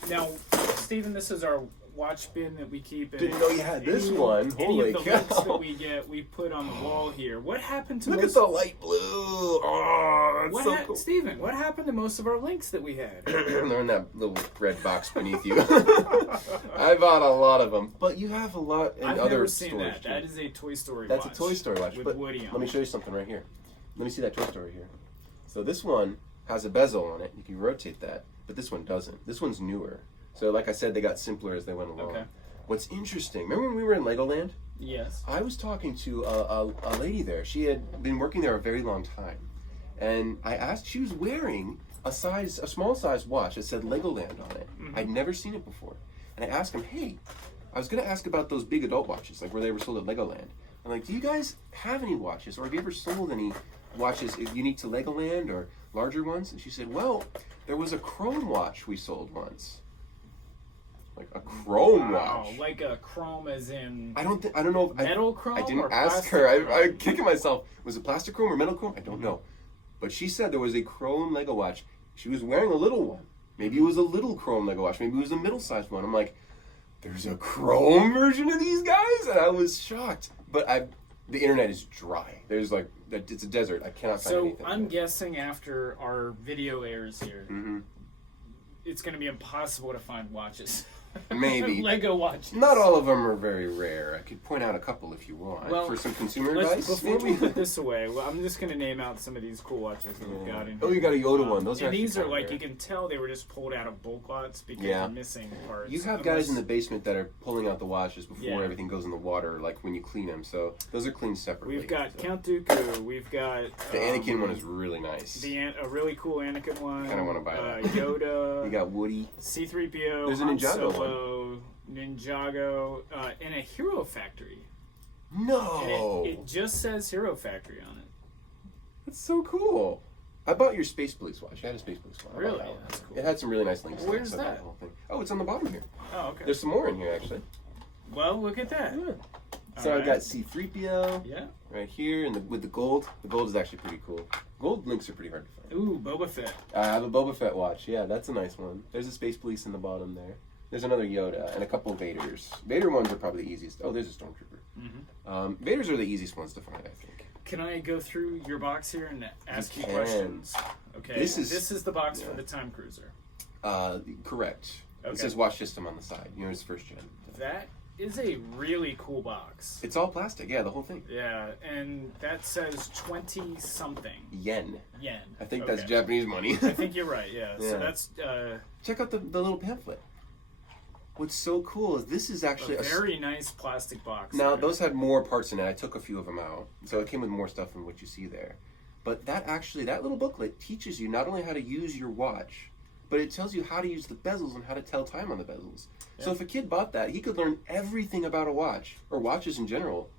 Now, Stephen, this is our watch bin that we keep. Didn't know you had this one. Any Holy of the links cow. that we get, we put on the wall here. What happened to Look most? at the light blue. Oh, that's so cool. Stephen, what happened to most of our links that we had? They're in that little red box beneath you. I bought a lot of them, but you have a lot in I've other never seen stores, that. too. That is a Toy Story That's watch. a Toy Story watch. with But Woody on let me it. show you something right here. Let me see that Toy Story here. So this one has a bezel on it. You can rotate that, but this one doesn't. This one's newer. So like I said, they got simpler as they went along. Okay. What's interesting, remember when we were in Legoland? Yes. I was talking to a lady there. She had been working there a very long time. And I asked, she was wearing a small size watch that said Legoland on it. I'd never seen it before. And I asked him, hey, I was going to ask about those big adult watches, like where they were sold at Legoland. I'm like, do you guys have any watches, or have you ever sold any watches unique to Legoland or larger ones? And she said, well, there was a chrome watch we sold once. Like a chrome watch. Like a chrome as in I don't know if metal chrome. I didn't or ask plastic her. chrome? I'm kicking myself. Was it plastic chrome or metal chrome? I don't know. But she said there was a chrome Lego watch. She was wearing a little one. Maybe it was a little chrome Lego watch. Maybe it was a middle-sized one. I'm like, there's a chrome version of these guys? And I was shocked. But the internet is dry. There's like, it's a desert. I cannot find anything. So I'm guessing after our video airs here, it's going to be impossible to find watches. Maybe. Lego watches. Not all of them are very rare. I could point out a couple if you want. Well, for some consumer advice. Before we maybe? put this away, I'm just going to name out some of these cool watches that we've got in here. Oh, you got a Yoda one. Those are and these actually are kinda like, rare. you can tell they were just pulled out of bulk lots because Yeah. they're missing parts. You have guys in the basement that are pulling out the watches before Yeah. everything goes in the water, like when you clean them. So those are cleaned separately. We've got so. Count Dooku. We've got The Anakin one is really nice. a really cool Anakin one. Kinda wanna buy that. Yoda. You got Woody. C-3PO. There's a Han Ninjago Solo, Ninjago, and a Hero Factory. No! And it just says Hero Factory on it. That's so cool. I bought your Space Police watch. I had a Space Police watch. I bought Really? that one. That's cool. It had some really nice links. Where's so I bought that? the whole thing. Oh, it's on the bottom here. Oh, okay. There's some more in here, actually. Well, look at that. So All I right. got C-3PO Yeah. right here, and with the gold. The gold is actually pretty cool. Gold links are pretty hard to find. Ooh, Boba Fett. I have a Boba Fett watch. Yeah, that's a nice one. There's a Space Police in the bottom there. There's another Yoda and a couple of Vaders. Vader ones are probably the easiest. Oh, there's a Stormtrooper. Vaders are the easiest ones to find, I think. Can I go through your box here and ask you can. questions? Okay. This is- the box for yeah. the Time Cruiser. Correct. Okay. It says watch system on the side. You know, it's first gen. That is a really cool box. It's all plastic. Yeah, the whole thing. Yeah, and that says 20 something Yen. yen. I think Okay. that's Japanese money. I think you're right. Yeah. Yeah. So that's Check out the little pamphlet. What's so cool is this is actually a very nice plastic box. Now, there. those had more parts in it. I took a few of them out. So it came with more stuff than what you see there. But that little booklet teaches you not only how to use your watch, but it tells you how to use the bezels and how to tell time on the bezels. Yeah. So if a kid bought that, he could learn everything about a watch, or watches in general,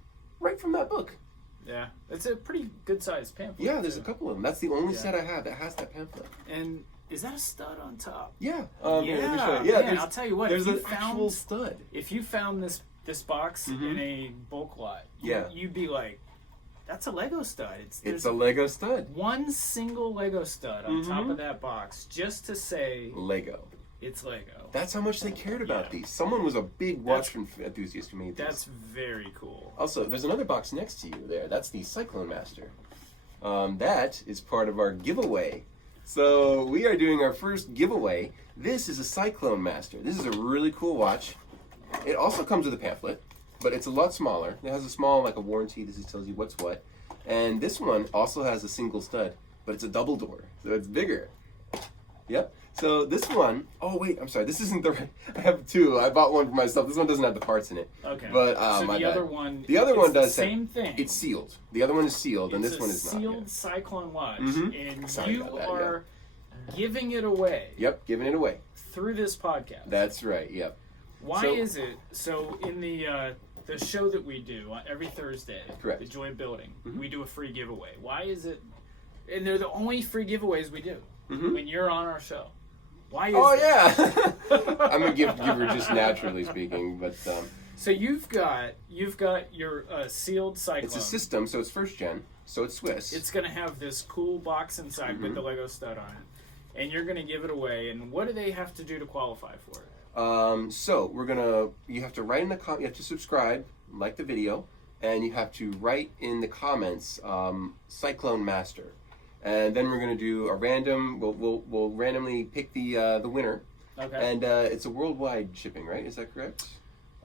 right from that book. Yeah, it's a pretty good sized pamphlet. Yeah, there's a too. couple of them. That's the only Yeah. set I have that has that pamphlet. And is that a stud on top? Yeah. Yeah, here, let me show you. man, there's- I'll tell you what, There's if an you found- actual stud. If you found this this box in a bulk lot, you'd be like, that's a Lego stud. It's a Lego stud. One single Lego stud on top of that box just to say Lego. It's Lego. That's how much they cared about these. Someone was a big watch enthusiast who made these. That's very cool. Also, there's another box next to you there. That's the Cyclone Master. That is part of our giveaway. So we are doing our first giveaway. This is a Cyclone Master. This is a really cool watch. It also comes with a pamphlet, but it's a lot smaller. It has a small, like a warranty. This just tells you what's what. And this one also has a single stud, but it's a double door, so it's bigger. Yep. So this one, oh wait, I'm sorry, this isn't the right, I have two. I bought one for myself. This one doesn't have the parts in it. Okay. But so my the bad. other one, the other one does same thing. It's sealed. The other one is sealed, and this one is not. It's a sealed Cyclone watch, and Sorry you about that, are giving it away. Yep, giving it away Through this podcast. That's right. Yep. Why is it so? In the show that we do every Thursday, correct, the Joy Building, we do a free giveaway. Why is it? And they're the only free giveaways we do when you're on our show. Why is that? I'm a giver just naturally speaking, but so you've got your sealed Cyclone. It's a system, so it's first gen, so it's Swiss. It's gonna have this cool box inside with the Lego stud on it, and you're gonna give it away. And what do they have to do to qualify for it? So you have to write in the you have to subscribe, like the video, and you have to write in the comments Cyclone Master. And then we're gonna do a random. We'll randomly pick the winner. Okay. And it's a worldwide shipping, right? Is that correct?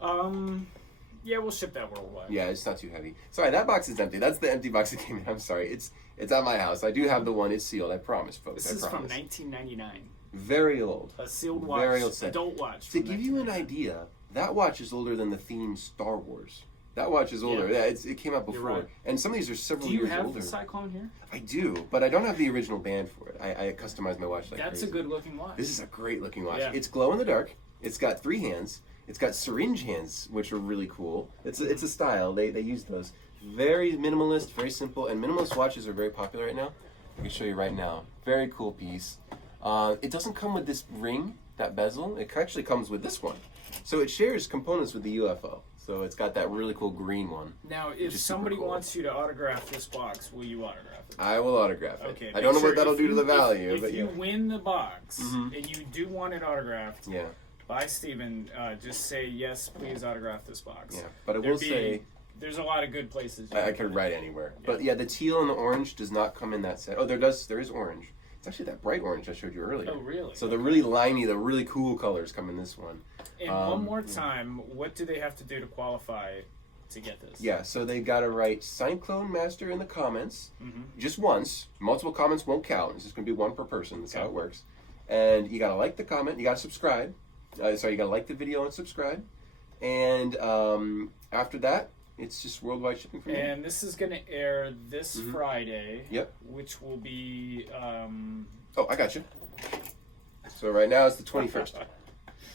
Yeah, we'll ship that worldwide. Yeah, it's not too heavy. Sorry, that box is empty. That's the empty box that came in. I'm sorry. It's at my house. I do have the one. It's sealed. I promise, folks. This is from 1999. Very old. A sealed watch. Very old set. Adult watch. To give you an idea, that watch is older than the theme Star Wars. That watch is older. Yeah, it came out before. You're right. And some of these are several years older. Do you have the Cyclone here? I do, but I don't have the original band for it. I customized my watch like That's crazy. a good looking watch. This is a great looking watch. Yeah. It's glow in the dark. It's got 3 hands. It's got syringe hands, which are really cool. It's a style. They use those. Very minimalist, very simple, and minimalist watches are very popular right now. I can show you right now. Very cool piece. It doesn't come with this ring, that bezel. It actually comes with this one. So it shares components with the UFO. So it's got that really cool green one. Now, if somebody wants you to autograph this box, will you autograph it? I will autograph it. Okay. I don't know what that'll do to the value, if but you win the box and you do want it autographed, yeah. by Steven, just say yes, please autograph this box. Yeah, but I will say there's a lot of good places. I could write anywhere. Yeah. But yeah, the teal and the orange does not come in that set. Oh, there is orange. It's actually that bright orange I showed you earlier. Oh, really? So the really liney, the really cool colors come in this one. And one more time, what do they have to do to qualify to get this? Yeah, so they got to write Cyclone Master in the comments just once. Multiple comments won't count. It's just going to be one per person. That's how it works. And you got to like the comment. You got to subscribe. You got to like the video and subscribe. And after that, it's just worldwide shipping from And this is going to air this Friday. Yep. Which will be... Oh, I got you. So right now it's the 21st.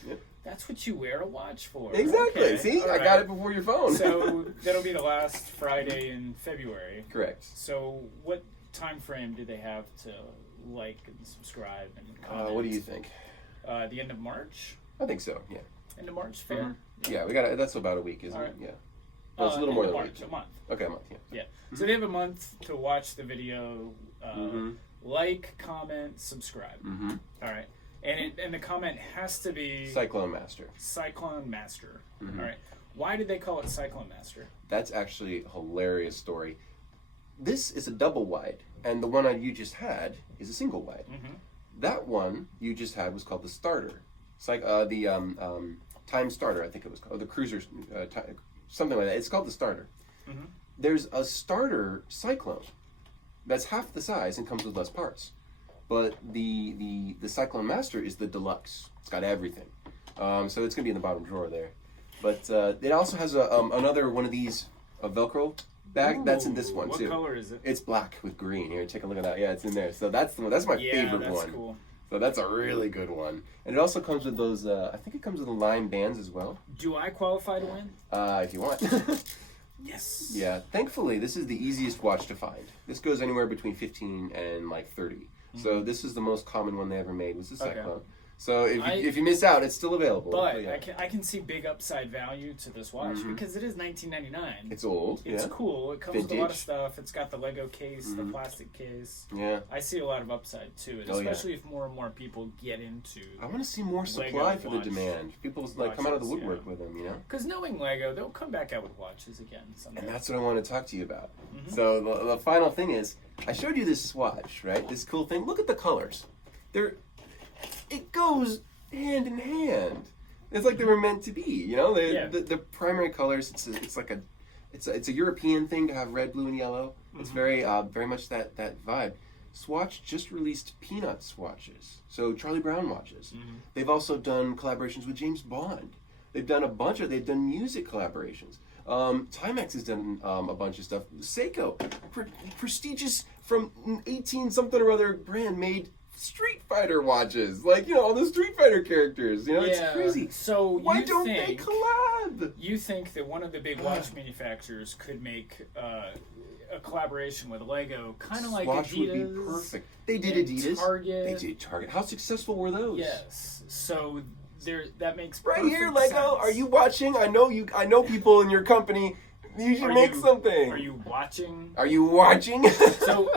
Yep. That's what you wear a watch for. Exactly. Okay. See? All I got it before your phone. So that'll be the last Friday in February. Correct. So what time frame do they have to like and subscribe and comment? What do you think? The end of March? I think so, yeah. End of March? Fair? Yeah, we got that's about a week, isn't it? Yeah. No, it's a little more than a week. A month. Okay, a month, yeah. Yeah. So they have a month to watch the video, like, comment, subscribe. All right. And the comment has to be... Cyclone Master. Cyclone Master. All right. Why did they call it Cyclone Master? That's actually a hilarious story. This is a double wide, and the one you just had is a single wide. That one you just had was called the Starter. It's like the Time Starter, I think it was called. The Cruiser, something like that. It's called the Starter. There's a Starter Cyclone that's half the size and comes with less parts. But the Cyclone Master is the deluxe. It's got everything. So it's going to be in the bottom drawer there. But it also has another one of these Velcro bag. That's in this one, too. What color is it? It's black with green. Here, take a look at that. Yeah, it's in there. So that's the one. That's my favorite one. Yeah, cool. So that's a really good one. And it also comes with those, I think it comes with the lime bands as well. Do I qualify to win? If you want. Yes. Yeah, thankfully, this is the easiest watch to find. This goes anywhere between 15 and like 30. So this is the most common one they ever made, was the Cyclone. So if you miss out, it's still available. But yeah. I can see big upside value to this watch because it is $19.99. It's old. It's yeah. cool. It comes with a lot of stuff. It's got the Lego case, the plastic case. Yeah. I see a lot of upside to it, especially if more and more people get into. I want to see more supply Lego for the demand. People like come out of the woodwork with them, you know. Because knowing Lego, they'll come back out with watches again someday. And that's what I want to talk to you about. So the final thing is, I showed you this swatch, right? This cool thing. Look at the colors. It goes hand in hand. It's like they were meant to be, you know. The primary colors. It's a European thing to have red, blue, and yellow. It's very much that vibe. Swatch just released Peanut swatches, so Charlie Brown watches. They've also done collaborations with James Bond. They've done they've done music collaborations. Timex has done a bunch of stuff. Seiko, prestigious from 18 something or other brand, made Street Fighter watches, like, you know, all the Street Fighter characters. You know, it's crazy. So why don't they collab? You think that one of the big watch manufacturers could make a collaboration with Lego, kind of like Swatch Adidas? Would be perfect. They did Adidas. Target. They did Target. How successful were those? Yes. So that makes right here, perfect Lego. sense. Are you watching? I know people in your company. You should make something. Are you watching? Are you watching? So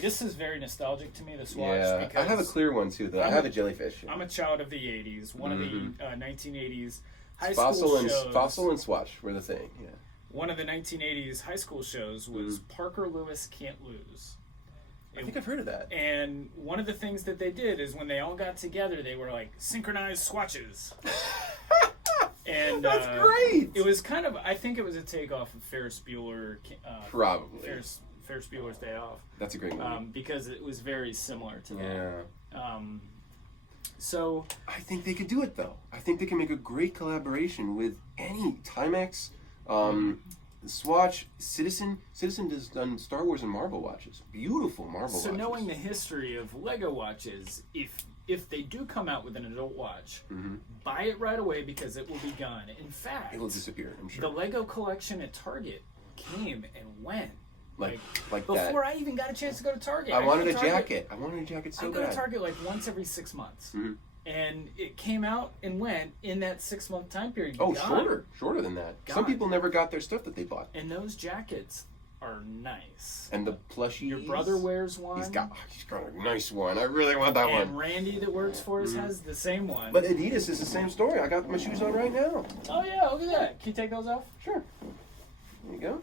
this is very nostalgic to me, this watch. Yeah, because I have a clear one too, though. I have a jellyfish. I'm a child of the 80s, one of the 1980s high school shows. Fossil and Swatch were the thing, yeah. One of the 1980s high school shows was Parker Lewis Can't Lose. I think I've heard of that. And one of the things that they did is when they all got together, they were like synchronized swatches. And that's great. It was kind of, I think it was a takeoff of Ferris Bueller. Probably. Ferris Bueller's Day Off. That's a great movie. Because it was very similar to that. Yeah. So I think they could do it, though. I think they can make a great collaboration with any Timex, Swatch, Citizen. Citizen has done Star Wars and Marvel watches. Beautiful Marvel watches. So knowing the history of Lego watches, if they do come out with an adult watch, buy it right away because it will be gone. In fact, it'll disappear, I'm sure. The Lego collection at Target came and went. Like before I even got a chance to go to Target. I wanted a jacket. I wanted a jacket so bad. I go to Target like once every 6 months. And it came out and went in that 6 month time period. Shorter than that. Some people never got their stuff that they bought. And those jackets are nice. And the plushies. Your brother wears one. He's got a nice one. I really want that one. And Randy that works for us has the same one. But Adidas is the same story. I got my shoes on right now. Oh yeah, look at that. Can you take those off? Sure. There you go.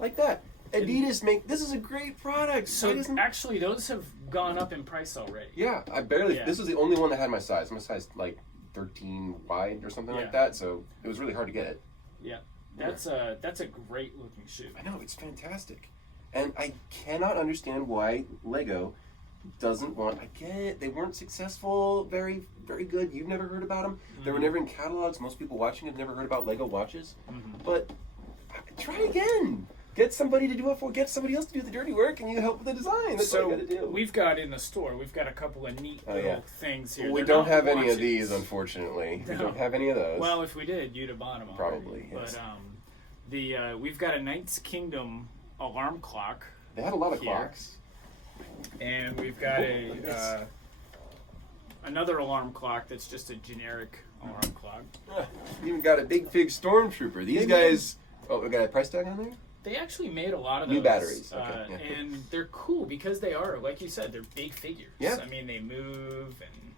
Like that. Adidas this is a great product. So actually those have gone up in price already. Yeah, this was the only one that had my size. My size like 13 wide or something like that, so it was really hard to get it. Yeah. That's a great looking shoe. I know, it's fantastic. And I cannot understand why Lego doesn't want. I get it. They weren't successful, very, very good. You've never heard about them. They were never in catalogs. Most people watching have never heard about Lego watches. But try again. Get somebody to do it get somebody else to do the dirty work, and you help with the design. That's all you got to do. We've got in the store, we've got a couple of neat little things here. We don't have any of these, unfortunately. No. We don't have any of those. Well, if we did, you'd have bought them already. Probably, yes. But we've got a Knights Kingdom alarm clock. They have a lot of clocks. And we've got another alarm clock that's just a generic alarm clock. You even got a Big Fig Stormtrooper. These guys... Oh, we got a price tag on there? They actually made a lot of those. New batteries. Okay. And they're cool because they are, like you said, they're big figures. Yeah. I mean, they move and...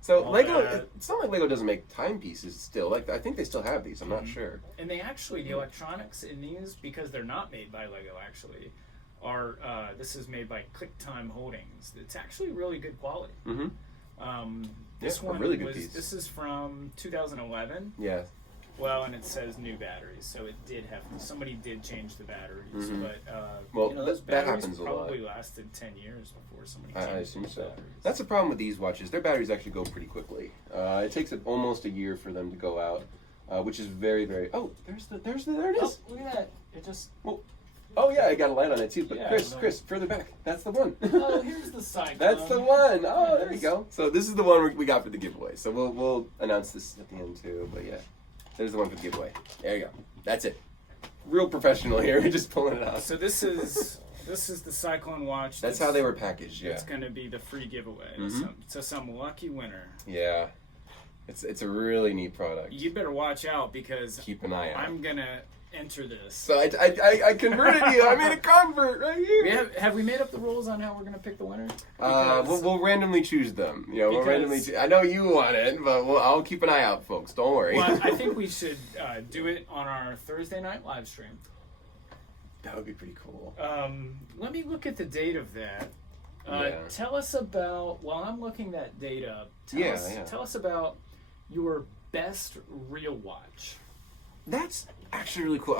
So Lego, it's not like Lego doesn't make timepieces still. Like I think they still have these. I'm not sure. And they actually, the electronics in these, because they're not made by Lego actually, are, this is made by QuickTime Holdings. It's actually really good quality. This one really good piece. This is from 2011. Yeah. Well, and it says new batteries, so it did have somebody did change the batteries, but those that batteries happens a lot. Probably lasted 10 years before somebody changed I assume so. batteries. That's the problem with these watches. Their batteries actually go pretty quickly. It takes almost a year for them to go out, which is very, very. Oh, there it is. Oh, look at that! It just. Well, oh yeah, I got a light on it too. But Yeah, Chris, further back. That's the one. Oh, here's the side. That's the one. Oh, there you go. So this is the one we got for the giveaway. So we'll announce this at the end too. But yeah. There's the one for the giveaway. There you go. That's it. Real professional here. We're just pulling it out. So this is This is the Cyclone watch. That's how they were packaged, yeah. It's going to be the free giveaway to some lucky winner. Yeah. It's a really neat product. You better watch out because keep an eye out. I'm going to enter this. So I converted you. I made a convert right here. Have we made up the rules on how we're going to pick the winner? We'll randomly choose them. We'll randomly I know you want it, but I'll keep an eye out, folks. Don't worry. Well, I think we should do it on our Thursday night live stream. That would be pretty cool. Let me look at the date of that. Tell us about, while I'm looking that date up, tell us about your best real watch. That's actually really cool.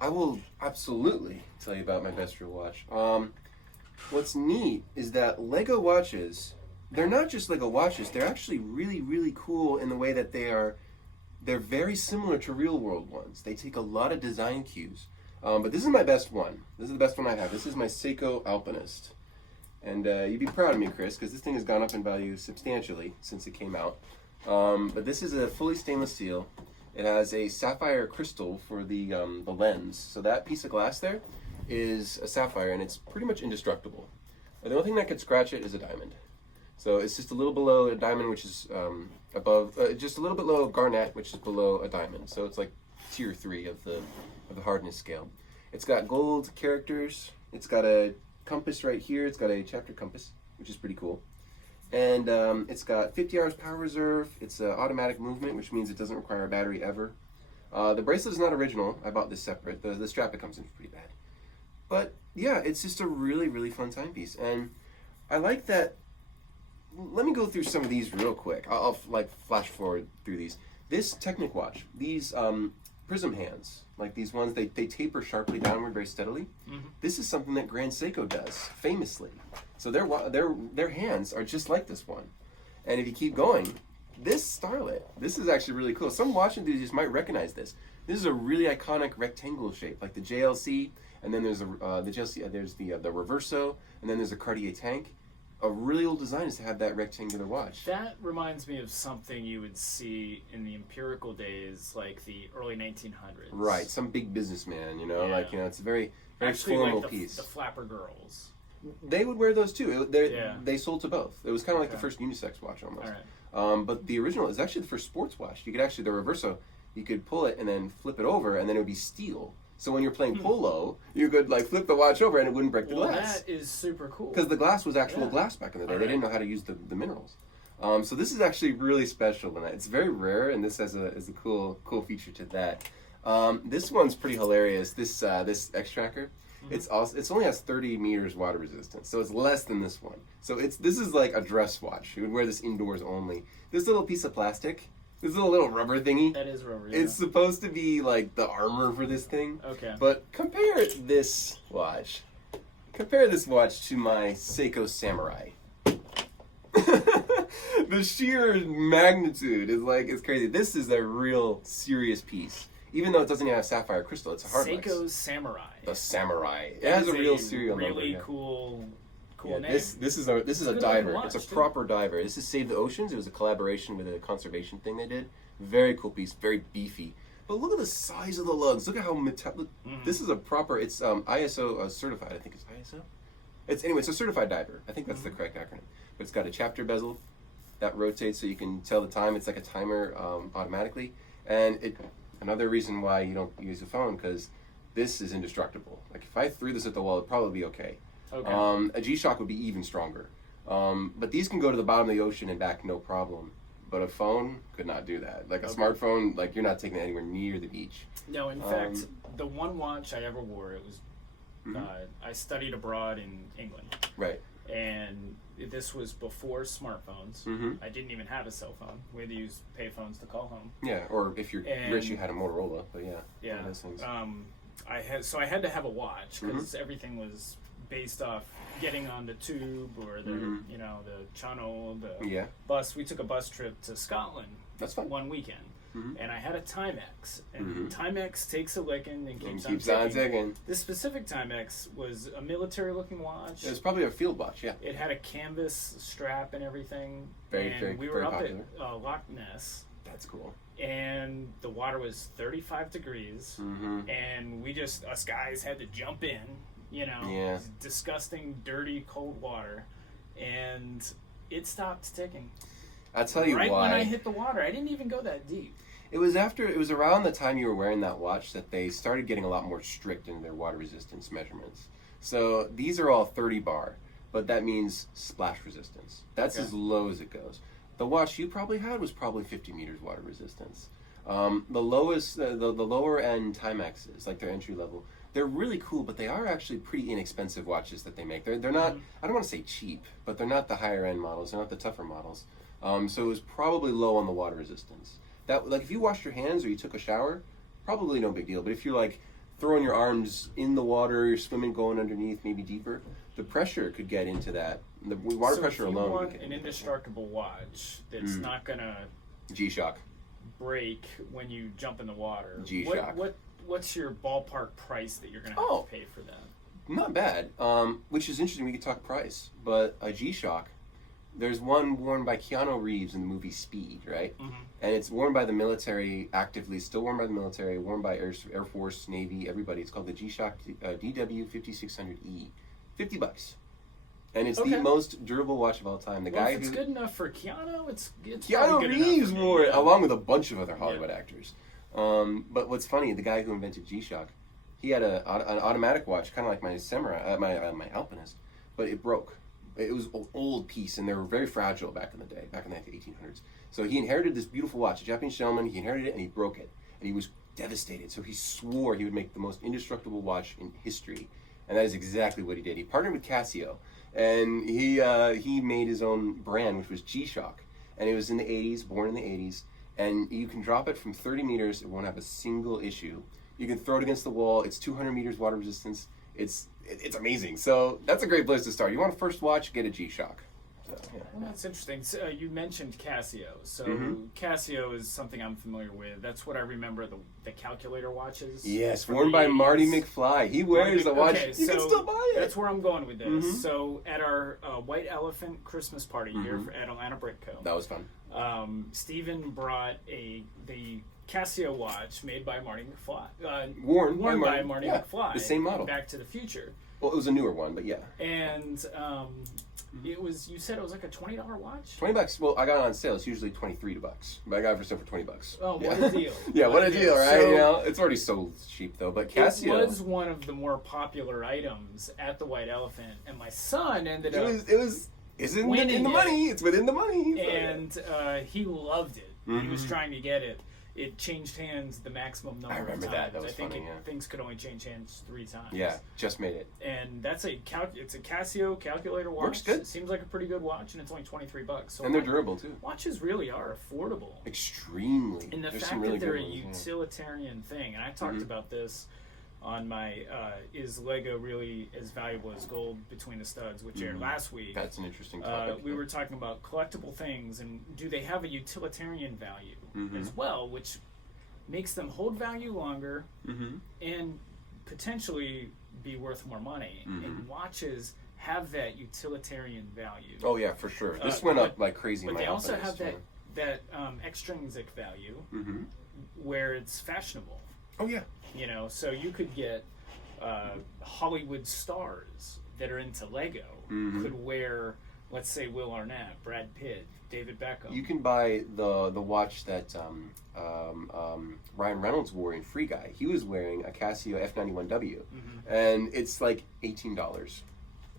I will absolutely tell you about my best real watch. What's neat is that Lego watches, they're not just Lego watches, they're actually really, really cool in the way that they're very similar to real world ones. They take a lot of design cues. But this is my best one. This is the best one I have. This is my Seiko Alpinist. And you'd be proud of me, Chris, because this thing has gone up in value substantially since it came out. But this is a fully stainless steel. It has a sapphire crystal for the lens. So that piece of glass there is a sapphire, and it's pretty much indestructible. The only thing that could scratch it is a diamond. So it's just a little below a diamond, which is above, just a little bit below garnet, which is below a diamond. So it's like tier 3 of the hardness scale. It's got gold characters. It's got a compass right here. It's got a chapter compass, which is pretty cool. And it's got 50 hours power reserve. It's automatic movement, which means it doesn't require a battery ever. The bracelet is not original. I bought this separate. The strap it comes in is pretty bad. But yeah, it's just a really, really fun timepiece. And I like that. Let me go through some of these real quick. I'll like flash forward through these. This Technic watch, these prism hands, like these ones, they taper sharply downward very steadily. This is something that Grand Seiko does famously. So their hands are just like this one. And if you keep going, this starlet, this is actually really cool. Some watch enthusiasts might recognize this. This is a really iconic rectangular shape, like the JLC, and then there's the JLC, there's the Reverso, and then there's a Cartier tank. A really old design is to have that rectangular watch. That reminds me of something you would see in the empirical days, like the early 1900s. Right, some big businessman, it's a very, very actually formal like piece. The flapper girls. They would wear those too. They sold to both. It was kind of like the first unisex watch almost. All right. But the original is actually the first sports watch. You could actually, the Reverso, you could pull it and then flip it over, and then it would be steel. So when you're playing polo, you could like flip the watch over and it wouldn't break the glass. That is super cool. Because the glass was actual glass back in the day. They didn't know how to use the minerals. So this is actually really special, and it's very rare. And this has a cool feature to that. This one's pretty hilarious. This X Tracker, it only has 30 meters water resistance, so it's less than this one. So this is like a dress watch. You would wear this indoors only. This little piece of plastic. This little rubber thingy. That is rubber, yeah. It's supposed to be like the armor for this thing. Okay. But compare this watch to my Seiko Samurai. The sheer magnitude is it's crazy. This is a real serious piece. Even though it doesn't even have sapphire crystal, it's a hard Seiko's Samurai. The Samurai. It has a real serial number. Really cool name. This is a diver. It's a proper diver. This is Save the Oceans. It was a collaboration with a conservation thing they did. Very cool piece. Very beefy. But look at the size of the lugs. Look at how metallic. This is a proper. It's ISO certified. I think it's ISO. It's a certified diver. I think that's the correct acronym. But it's got a chapter bezel that rotates so you can tell the time. It's like a timer automatically. And another reason why you don't use a phone, because this is indestructible. Like if I threw this at the wall, it'd probably be okay. Okay. A G-Shock would be even stronger. But these can go to the bottom of the ocean and back no problem. But a phone could not do that. Like a smartphone, like you're not taking it anywhere near the beach. No, in fact, the one watch I ever wore, it was, I studied abroad in England. Right. And this was before smartphones. I didn't even have a cell phone. We had to use payphones to call home. Yeah, or if you're rich, you had a Motorola. But yeah. Yeah. One of those things. I had to have a watch because everything was based off getting on the tube or the the channel, the bus. We took a bus trip to Scotland. That's fine. One weekend, and I had a Timex, and Timex takes a licking and keeps on ticking. This specific Timex was a military-looking watch. It was probably a field watch. Yeah. It had a canvas strap and everything. We were very up popular. at Loch Ness. That's cool. And the water was 35 degrees, and us guys had to jump in, You know, Yeah. disgusting, dirty, cold water, and it stopped ticking. I'll tell you right why. when I hit the water. I didn't even go that deep. It was around the time you were wearing that watch that they started getting a lot more strict in their water resistance measurements. So these are all 30 bar, but that means splash resistance. That's Okay. as low as it goes. The watch you probably had was probably 50 meters water resistance. The lowest, the lower end Timexes, like their entry level, they're really cool, but they are actually pretty inexpensive watches that they make. They're not, I don't want to say cheap, but they're not the higher end models. They're not the tougher models. So it was probably low on the water resistance. That, like, if you washed your hands or you took a shower, probably no big deal. But if you're like throwing your arms in the water, you're swimming, going underneath, maybe deeper, the pressure could get into that. The water pressure if you alone. want would get an into that. indestructible watch that's not gonna G-Shock. break when you jump in the water. G-Shock. What's your ballpark price that you're gonna have to pay for that? Not bad. Which is interesting. We could talk price, but a G-Shock. There's one worn by Keanu Reeves in the movie Speed, right? Mm-hmm. And it's worn by the military actively, still worn by the military, worn by Air Force, Navy, everybody. It's called the G-Shock DW 5600E. $50. And it's the most durable watch of all time. The guy if it's who good enough for Keanu, it's Keanu probably good enough Reeves for me, wore it, yeah. along with a bunch of other Hollywood actors. But what's funny, the guy who invented G-Shock, he had an automatic watch, kind of like my Samurai, my Alpinist, but it broke. It was an old piece, and they were very fragile back in the day, back in the 1800s. So he inherited this beautiful watch, a Japanese gentleman. He inherited it, and he broke it, and he was devastated. So he swore he would make the most indestructible watch in history, and that is exactly what he did. He partnered with Casio, and he made his own brand, which was G-Shock, and it was in the 80s, born in the 80s, and you can drop it from 30 meters. It won't have a single issue. You can throw it against the wall. It's 200 meters water resistance. It's amazing. So that's a great place to start. You want a first watch, get a G-Shock. So, yeah. Well, that's interesting. So, you mentioned Casio. So Casio is something I'm familiar with. That's what I remember, the calculator watches. Yes, from worn the by 80s. Marty McFly. He wears the watch. Okay, You can so still buy it. That's where I'm going with this. So at our White Elephant Christmas party here at Atlanta Brick Co. That was fun. Steven brought the Casio watch made by Marty McFly. Worn by Marty yeah, McFly. the same model. Back to the Future. Well, it was a newer one, but yeah. And it was, you said it was like a $20 watch? $20. Well, I got it on sale. It's usually $23, but I got it for sale for $20. Oh, what yeah. a deal. Yeah, what a deal, right? So, you know, it's already so cheap though. But Casio, it was one of the more popular items at the White Elephant, and my son ended up it's in winning the it. money. It's within the money. So, and he loved it. He was trying to get it. It changed hands the maximum number of times. I remember that. That was I think funny, yeah. things could only change hands 3 times. Yeah, just made it. And that's it's a Casio calculator watch. Works good. It seems like a pretty good watch, and it's only $23. So And they're durable too. Watches really are affordable. Extremely. And the There's fact some really that they're a good ones, utilitarian thing, and I talked about this on my is Lego really as valuable as gold between the studs, which aired last week. That's an interesting topic. We were talking about collectible things, and do they have a utilitarian value as well, which makes them hold value longer and potentially be worth more money. And watches have that utilitarian value. Oh yeah, for sure. This went up like crazy. But in my they also Alpinist, have that extrinsic value where it's fashionable. Oh yeah. You know, so you could get Hollywood stars that are into Lego could wear, let's say, Will Arnett, Brad Pitt, David Beckham. You can buy the watch that Ryan Reynolds wore in Free Guy. He was wearing a Casio F91W, and it's like $18.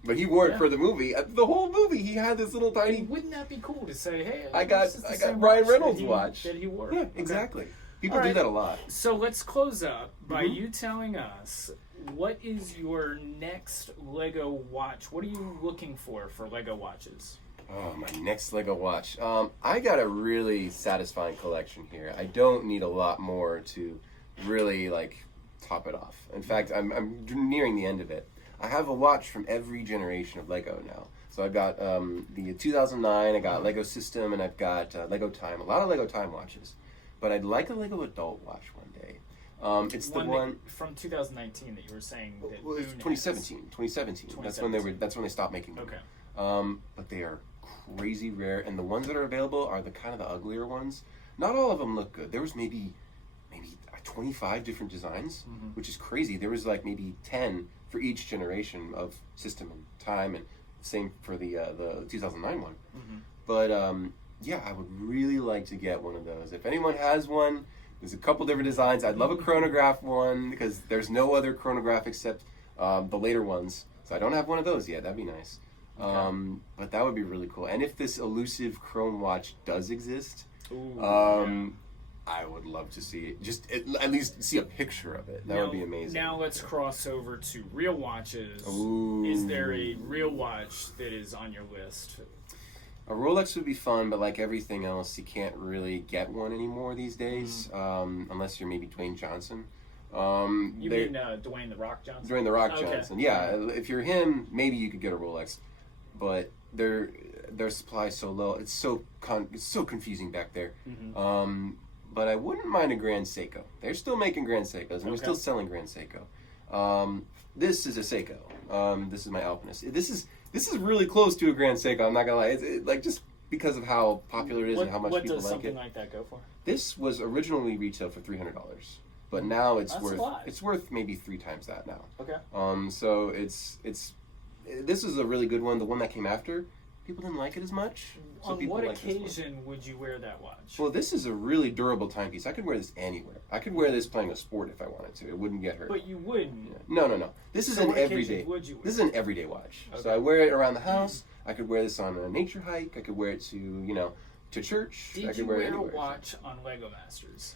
But he wore it for the movie. The whole movie, he had this little tiny. And wouldn't that be cool to say, "Hey, I got this is the same Ryan watch Reynolds' that watch that he wore"? Yeah, Okay. exactly. People All do right. that a lot. So let's close up by you telling us what is your next Lego watch. What are you looking for Lego watches? Oh, my next Lego watch. I got a really satisfying collection here. I don't need a lot more to really top it off. In fact, I'm nearing the end of it. I have a watch from every generation of Lego now. So I've got the 2009, I got Lego System, and I've got Lego Time. A lot of Lego Time watches. But I'd like a Lego adult watch one day. It's the one from 2019 that you were saying that Well, it's Boone 2017. 2017. That's when they stopped making them. Okay. But they are crazy rare, and the ones that are available are the kind of the uglier ones. Not all of them look good. There was maybe 25 different designs, which is crazy. There was like maybe 10 for each generation of system and time, and same for the 2009 one. But yeah, I would really like to get one of those. If anyone has one, there's a couple different designs. I'd love a chronograph one because there's no other chronograph except the later ones. So I don't have one of those yet. That'd be nice. But that would be really cool. And if this elusive chrome watch does exist, I would love to see it. Just at least see a picture of it. That would be amazing. Now let's cross over to real watches. Ooh. Is there a real watch that is on your list? A Rolex would be fun, but like everything else, you can't really get one anymore these days, unless you're maybe Dwayne Johnson. You mean Dwayne The Rock Johnson? Dwayne The Rock Johnson. Yeah, if you're him, maybe you could get a Rolex, but their supply is so low. It's so confusing back there. But I wouldn't mind a Grand Seiko. They're still making Grand Seikos, and they're still selling Grand Seiko. This is a Seiko. This is my Alpinist. This is really close to a Grand Seiko. I'm not gonna lie. It's like just because of how popular it is and how much people like it. What does something like that go for? This was originally retailed for $300, but now it's That's a lot. it's worth maybe 3 times that now. Okay. So this is a really good one. The one that came after, people didn't like it as much. So On what occasion would you wear that watch? Well, this is a really durable timepiece. I could wear this anywhere. I could wear this playing a sport if I wanted to. It wouldn't get hurt. But you wouldn't. No. This is an everyday. Would you wear? This is an everyday watch. Okay. So I wear it around the house. I could wear this on a nature hike. I could wear it to to church. I Did could you wear wear it a anywhere. watch on Lego Masters?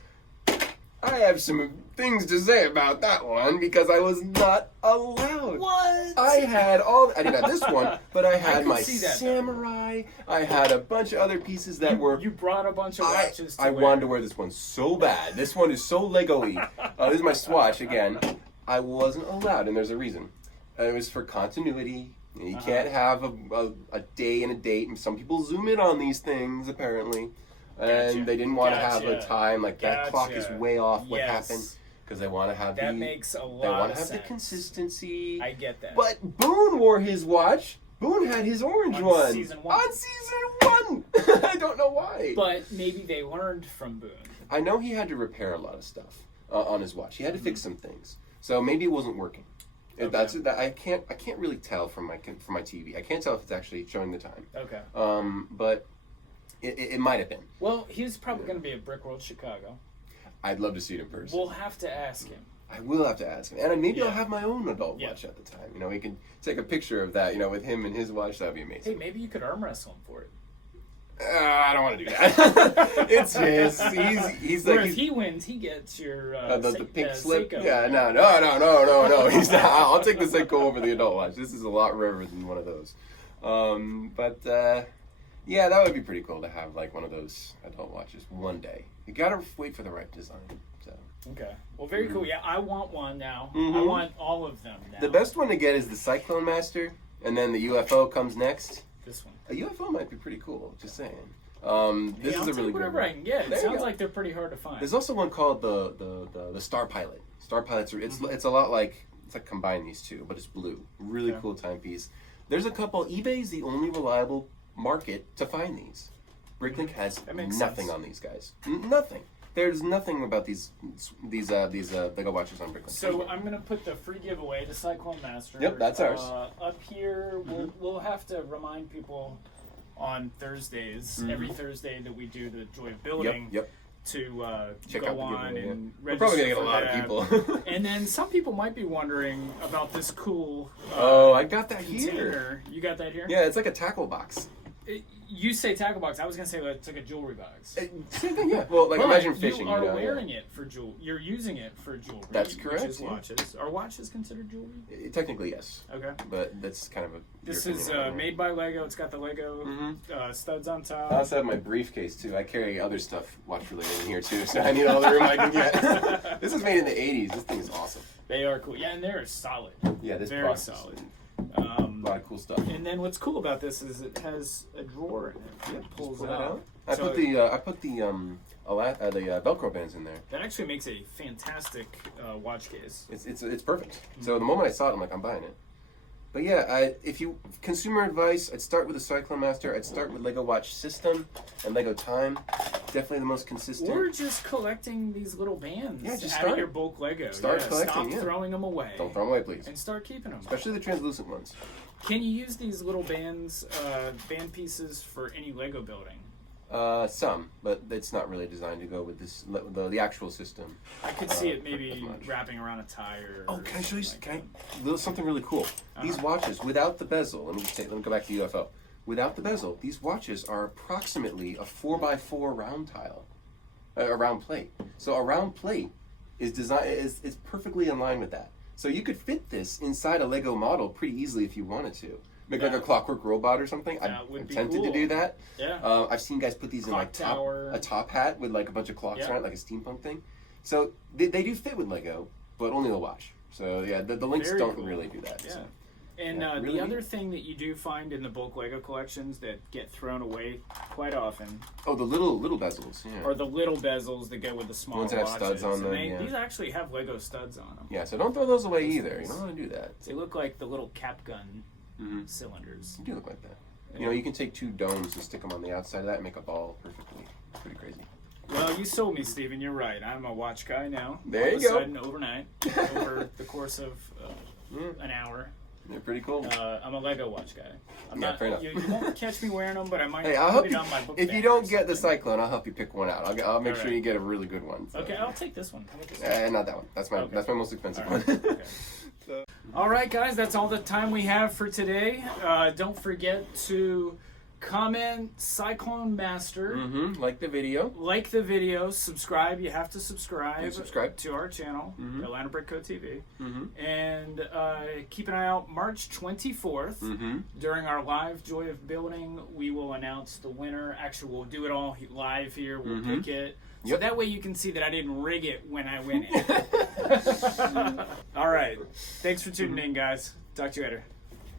I have some things to say about that one because I was not allowed. What? I didn't have this one, but I had my see that, samurai. I had a bunch of other pieces that were. You brought a bunch of watches. I wanted to wear this one so bad. This one is so Lego-y. This is my swatch again. I wasn't allowed, and there's a reason. It was for continuity. You can't have a day and a date, and some people zoom in on these things apparently. And they didn't want to have a time like that clock is way off what happened because they want to have that makes a lot they want to of have sense. the consistency. I get that. But Boone wore his watch. Boone had his orange one season 1. on season 1. I don't know why. But maybe they learned from Boone. I know he had to repair a lot of stuff on his watch. He had to fix some things, so maybe it wasn't working. Okay. That's that. I can't really tell from my TV. I can't tell if it's actually showing the time. Okay. But. It might have been. Well, he's probably going to be at Brick World Chicago. I'd love to see it in person. We'll have to ask him. I will have to ask him. And maybe I'll have my own adult watch at the time. We can take a picture of that, with him and his watch. That'd be amazing. Hey, maybe you could arm wrestle him for it. I don't want to do that. It's his. He's like... if he wins, he gets your... the pink slip? Seiko. Yeah, no. He's not. I'll take the Seiko over the adult watch. This is a lot rarer than one of those. Yeah, that would be pretty cool to have like one of those adult watches one day. You gotta wait for the right design. So. Okay. Well, very cool. Yeah, I want one now. I want all of them now. The best one to get is the Cyclone Master, and then the UFO comes next. This one. A UFO might be pretty cool. Just saying. This is a really good whatever one. I can get. It There you sounds go. like they're pretty hard to find. There's also one called the Star Pilot. Star Pilots are it's a lot like combine these two, but it's blue. Really cool timepiece. There's a couple. eBay's the only reliable market to find these. Bricklink has nothing on these guys. Nothing. There's nothing about these Lego watches on Bricklink. So I'm gonna put the free giveaway to Cyclone Master. Yep, that's ours. Up here, we'll have to remind people on Thursdays, every Thursday that we do the Joy of Building. Yep. To check go out the on giveaway, and We're probably gonna get register a lot for of people. And then some people might be wondering about this cool. I got that container. here. You got that here? Yeah, it's like a tackle box. You say tackle box. I was gonna say it's like a jewelry box. Same thing, yeah. Well, like But imagine fishing. You are wearing it for jewelry. You're using it for jewelry. That's correct. Which is watches. Are watches considered jewelry? Technically, yes. Okay. But that's kind of a. This is made by Lego. It's got the Lego studs on top. I also have my briefcase too. I carry other stuff watch related in here too, so I need all the room I can get. This is made in the '80s. This thing is awesome. They are cool. Yeah, and they're solid. Yeah, this very box solid. A lot of cool stuff. And then what's cool about this is it has a drawer in it. Yeah, It pulls pull out. that out. I put the Velcro bands in there. That actually makes a fantastic watch case. It's perfect. So the moment I saw it, I'm like, I'm buying it. But yeah, if you consumer advice, I'd start with the Cyclone Master. I'd start with Lego Watch System and Lego Time. definitely the most consistent. Or just collecting these little bands Yeah, just out start. of your bulk Lego. Start collecting, Stop yeah. throwing them away. Don't throw them away, please. And start keeping them. Especially the translucent ones. Can you use these little bands, band pieces for any Lego building? Some, but it's not really designed to go with this the actual system. I could see it as maybe much. wrapping around a tire. Oh, can I show you? Like Something really cool. These watches without the bezel. Let me go back to UFO. Without the bezel, these watches are approximately a 4x4 round tile, a round plate. So a round plate is perfectly in line with that. So you could fit this inside a Lego model pretty easily if you wanted to. Make like a clockwork robot or something. I'm tempted to do that. Yeah. I've seen guys put these in like a top hat with like a bunch of clocks on it, like a steampunk thing. So they do fit with Lego, but only the watch. So yeah, the links Very don't cool. really do that. Yeah. So. And really the other thing that you do find in the bulk Lego collections that get thrown away quite often. Oh, the little bezels. Yeah. Or the little bezels that go with the small ones that have watches. studs on them. These actually have Lego studs on them. Yeah, so don't throw those away either. You don't want to do that. They look like the little cap gun cylinders. You do look like that. Yeah. You know, you can take two domes and stick them on the outside of that and make a ball perfectly. Pretty crazy. Well, you sold me, Steven. You're right. I'm a watch guy now. There you go. All of a sudden, overnight, over the course of an hour. They're pretty cool. I'm a Lego watch guy. Fair enough. You won't catch me wearing them, but I might Hey, I'll put help it you. on my book If bag you or don't get the something. Cyclone, I'll help you pick one out. I'll make sure right. you get a really good one. So. Okay, I'll take this one. How about this one? Not that one. That's my most expensive one. Okay. All right, guys, that's all the time we have for today. Don't forget to comment Cyclone Master. Like the video. Like the video. Subscribe. You have to subscribe. Subscribe to our channel, Atlanta Brick Code TV. And keep an eye out March 24th. During our live Joy of Building, we will announce the winner. Actually, we'll do it all live here. We'll pick it. So that way you can see that I didn't rig it when I win it. All right. Thanks for tuning in, guys. Talk to you later.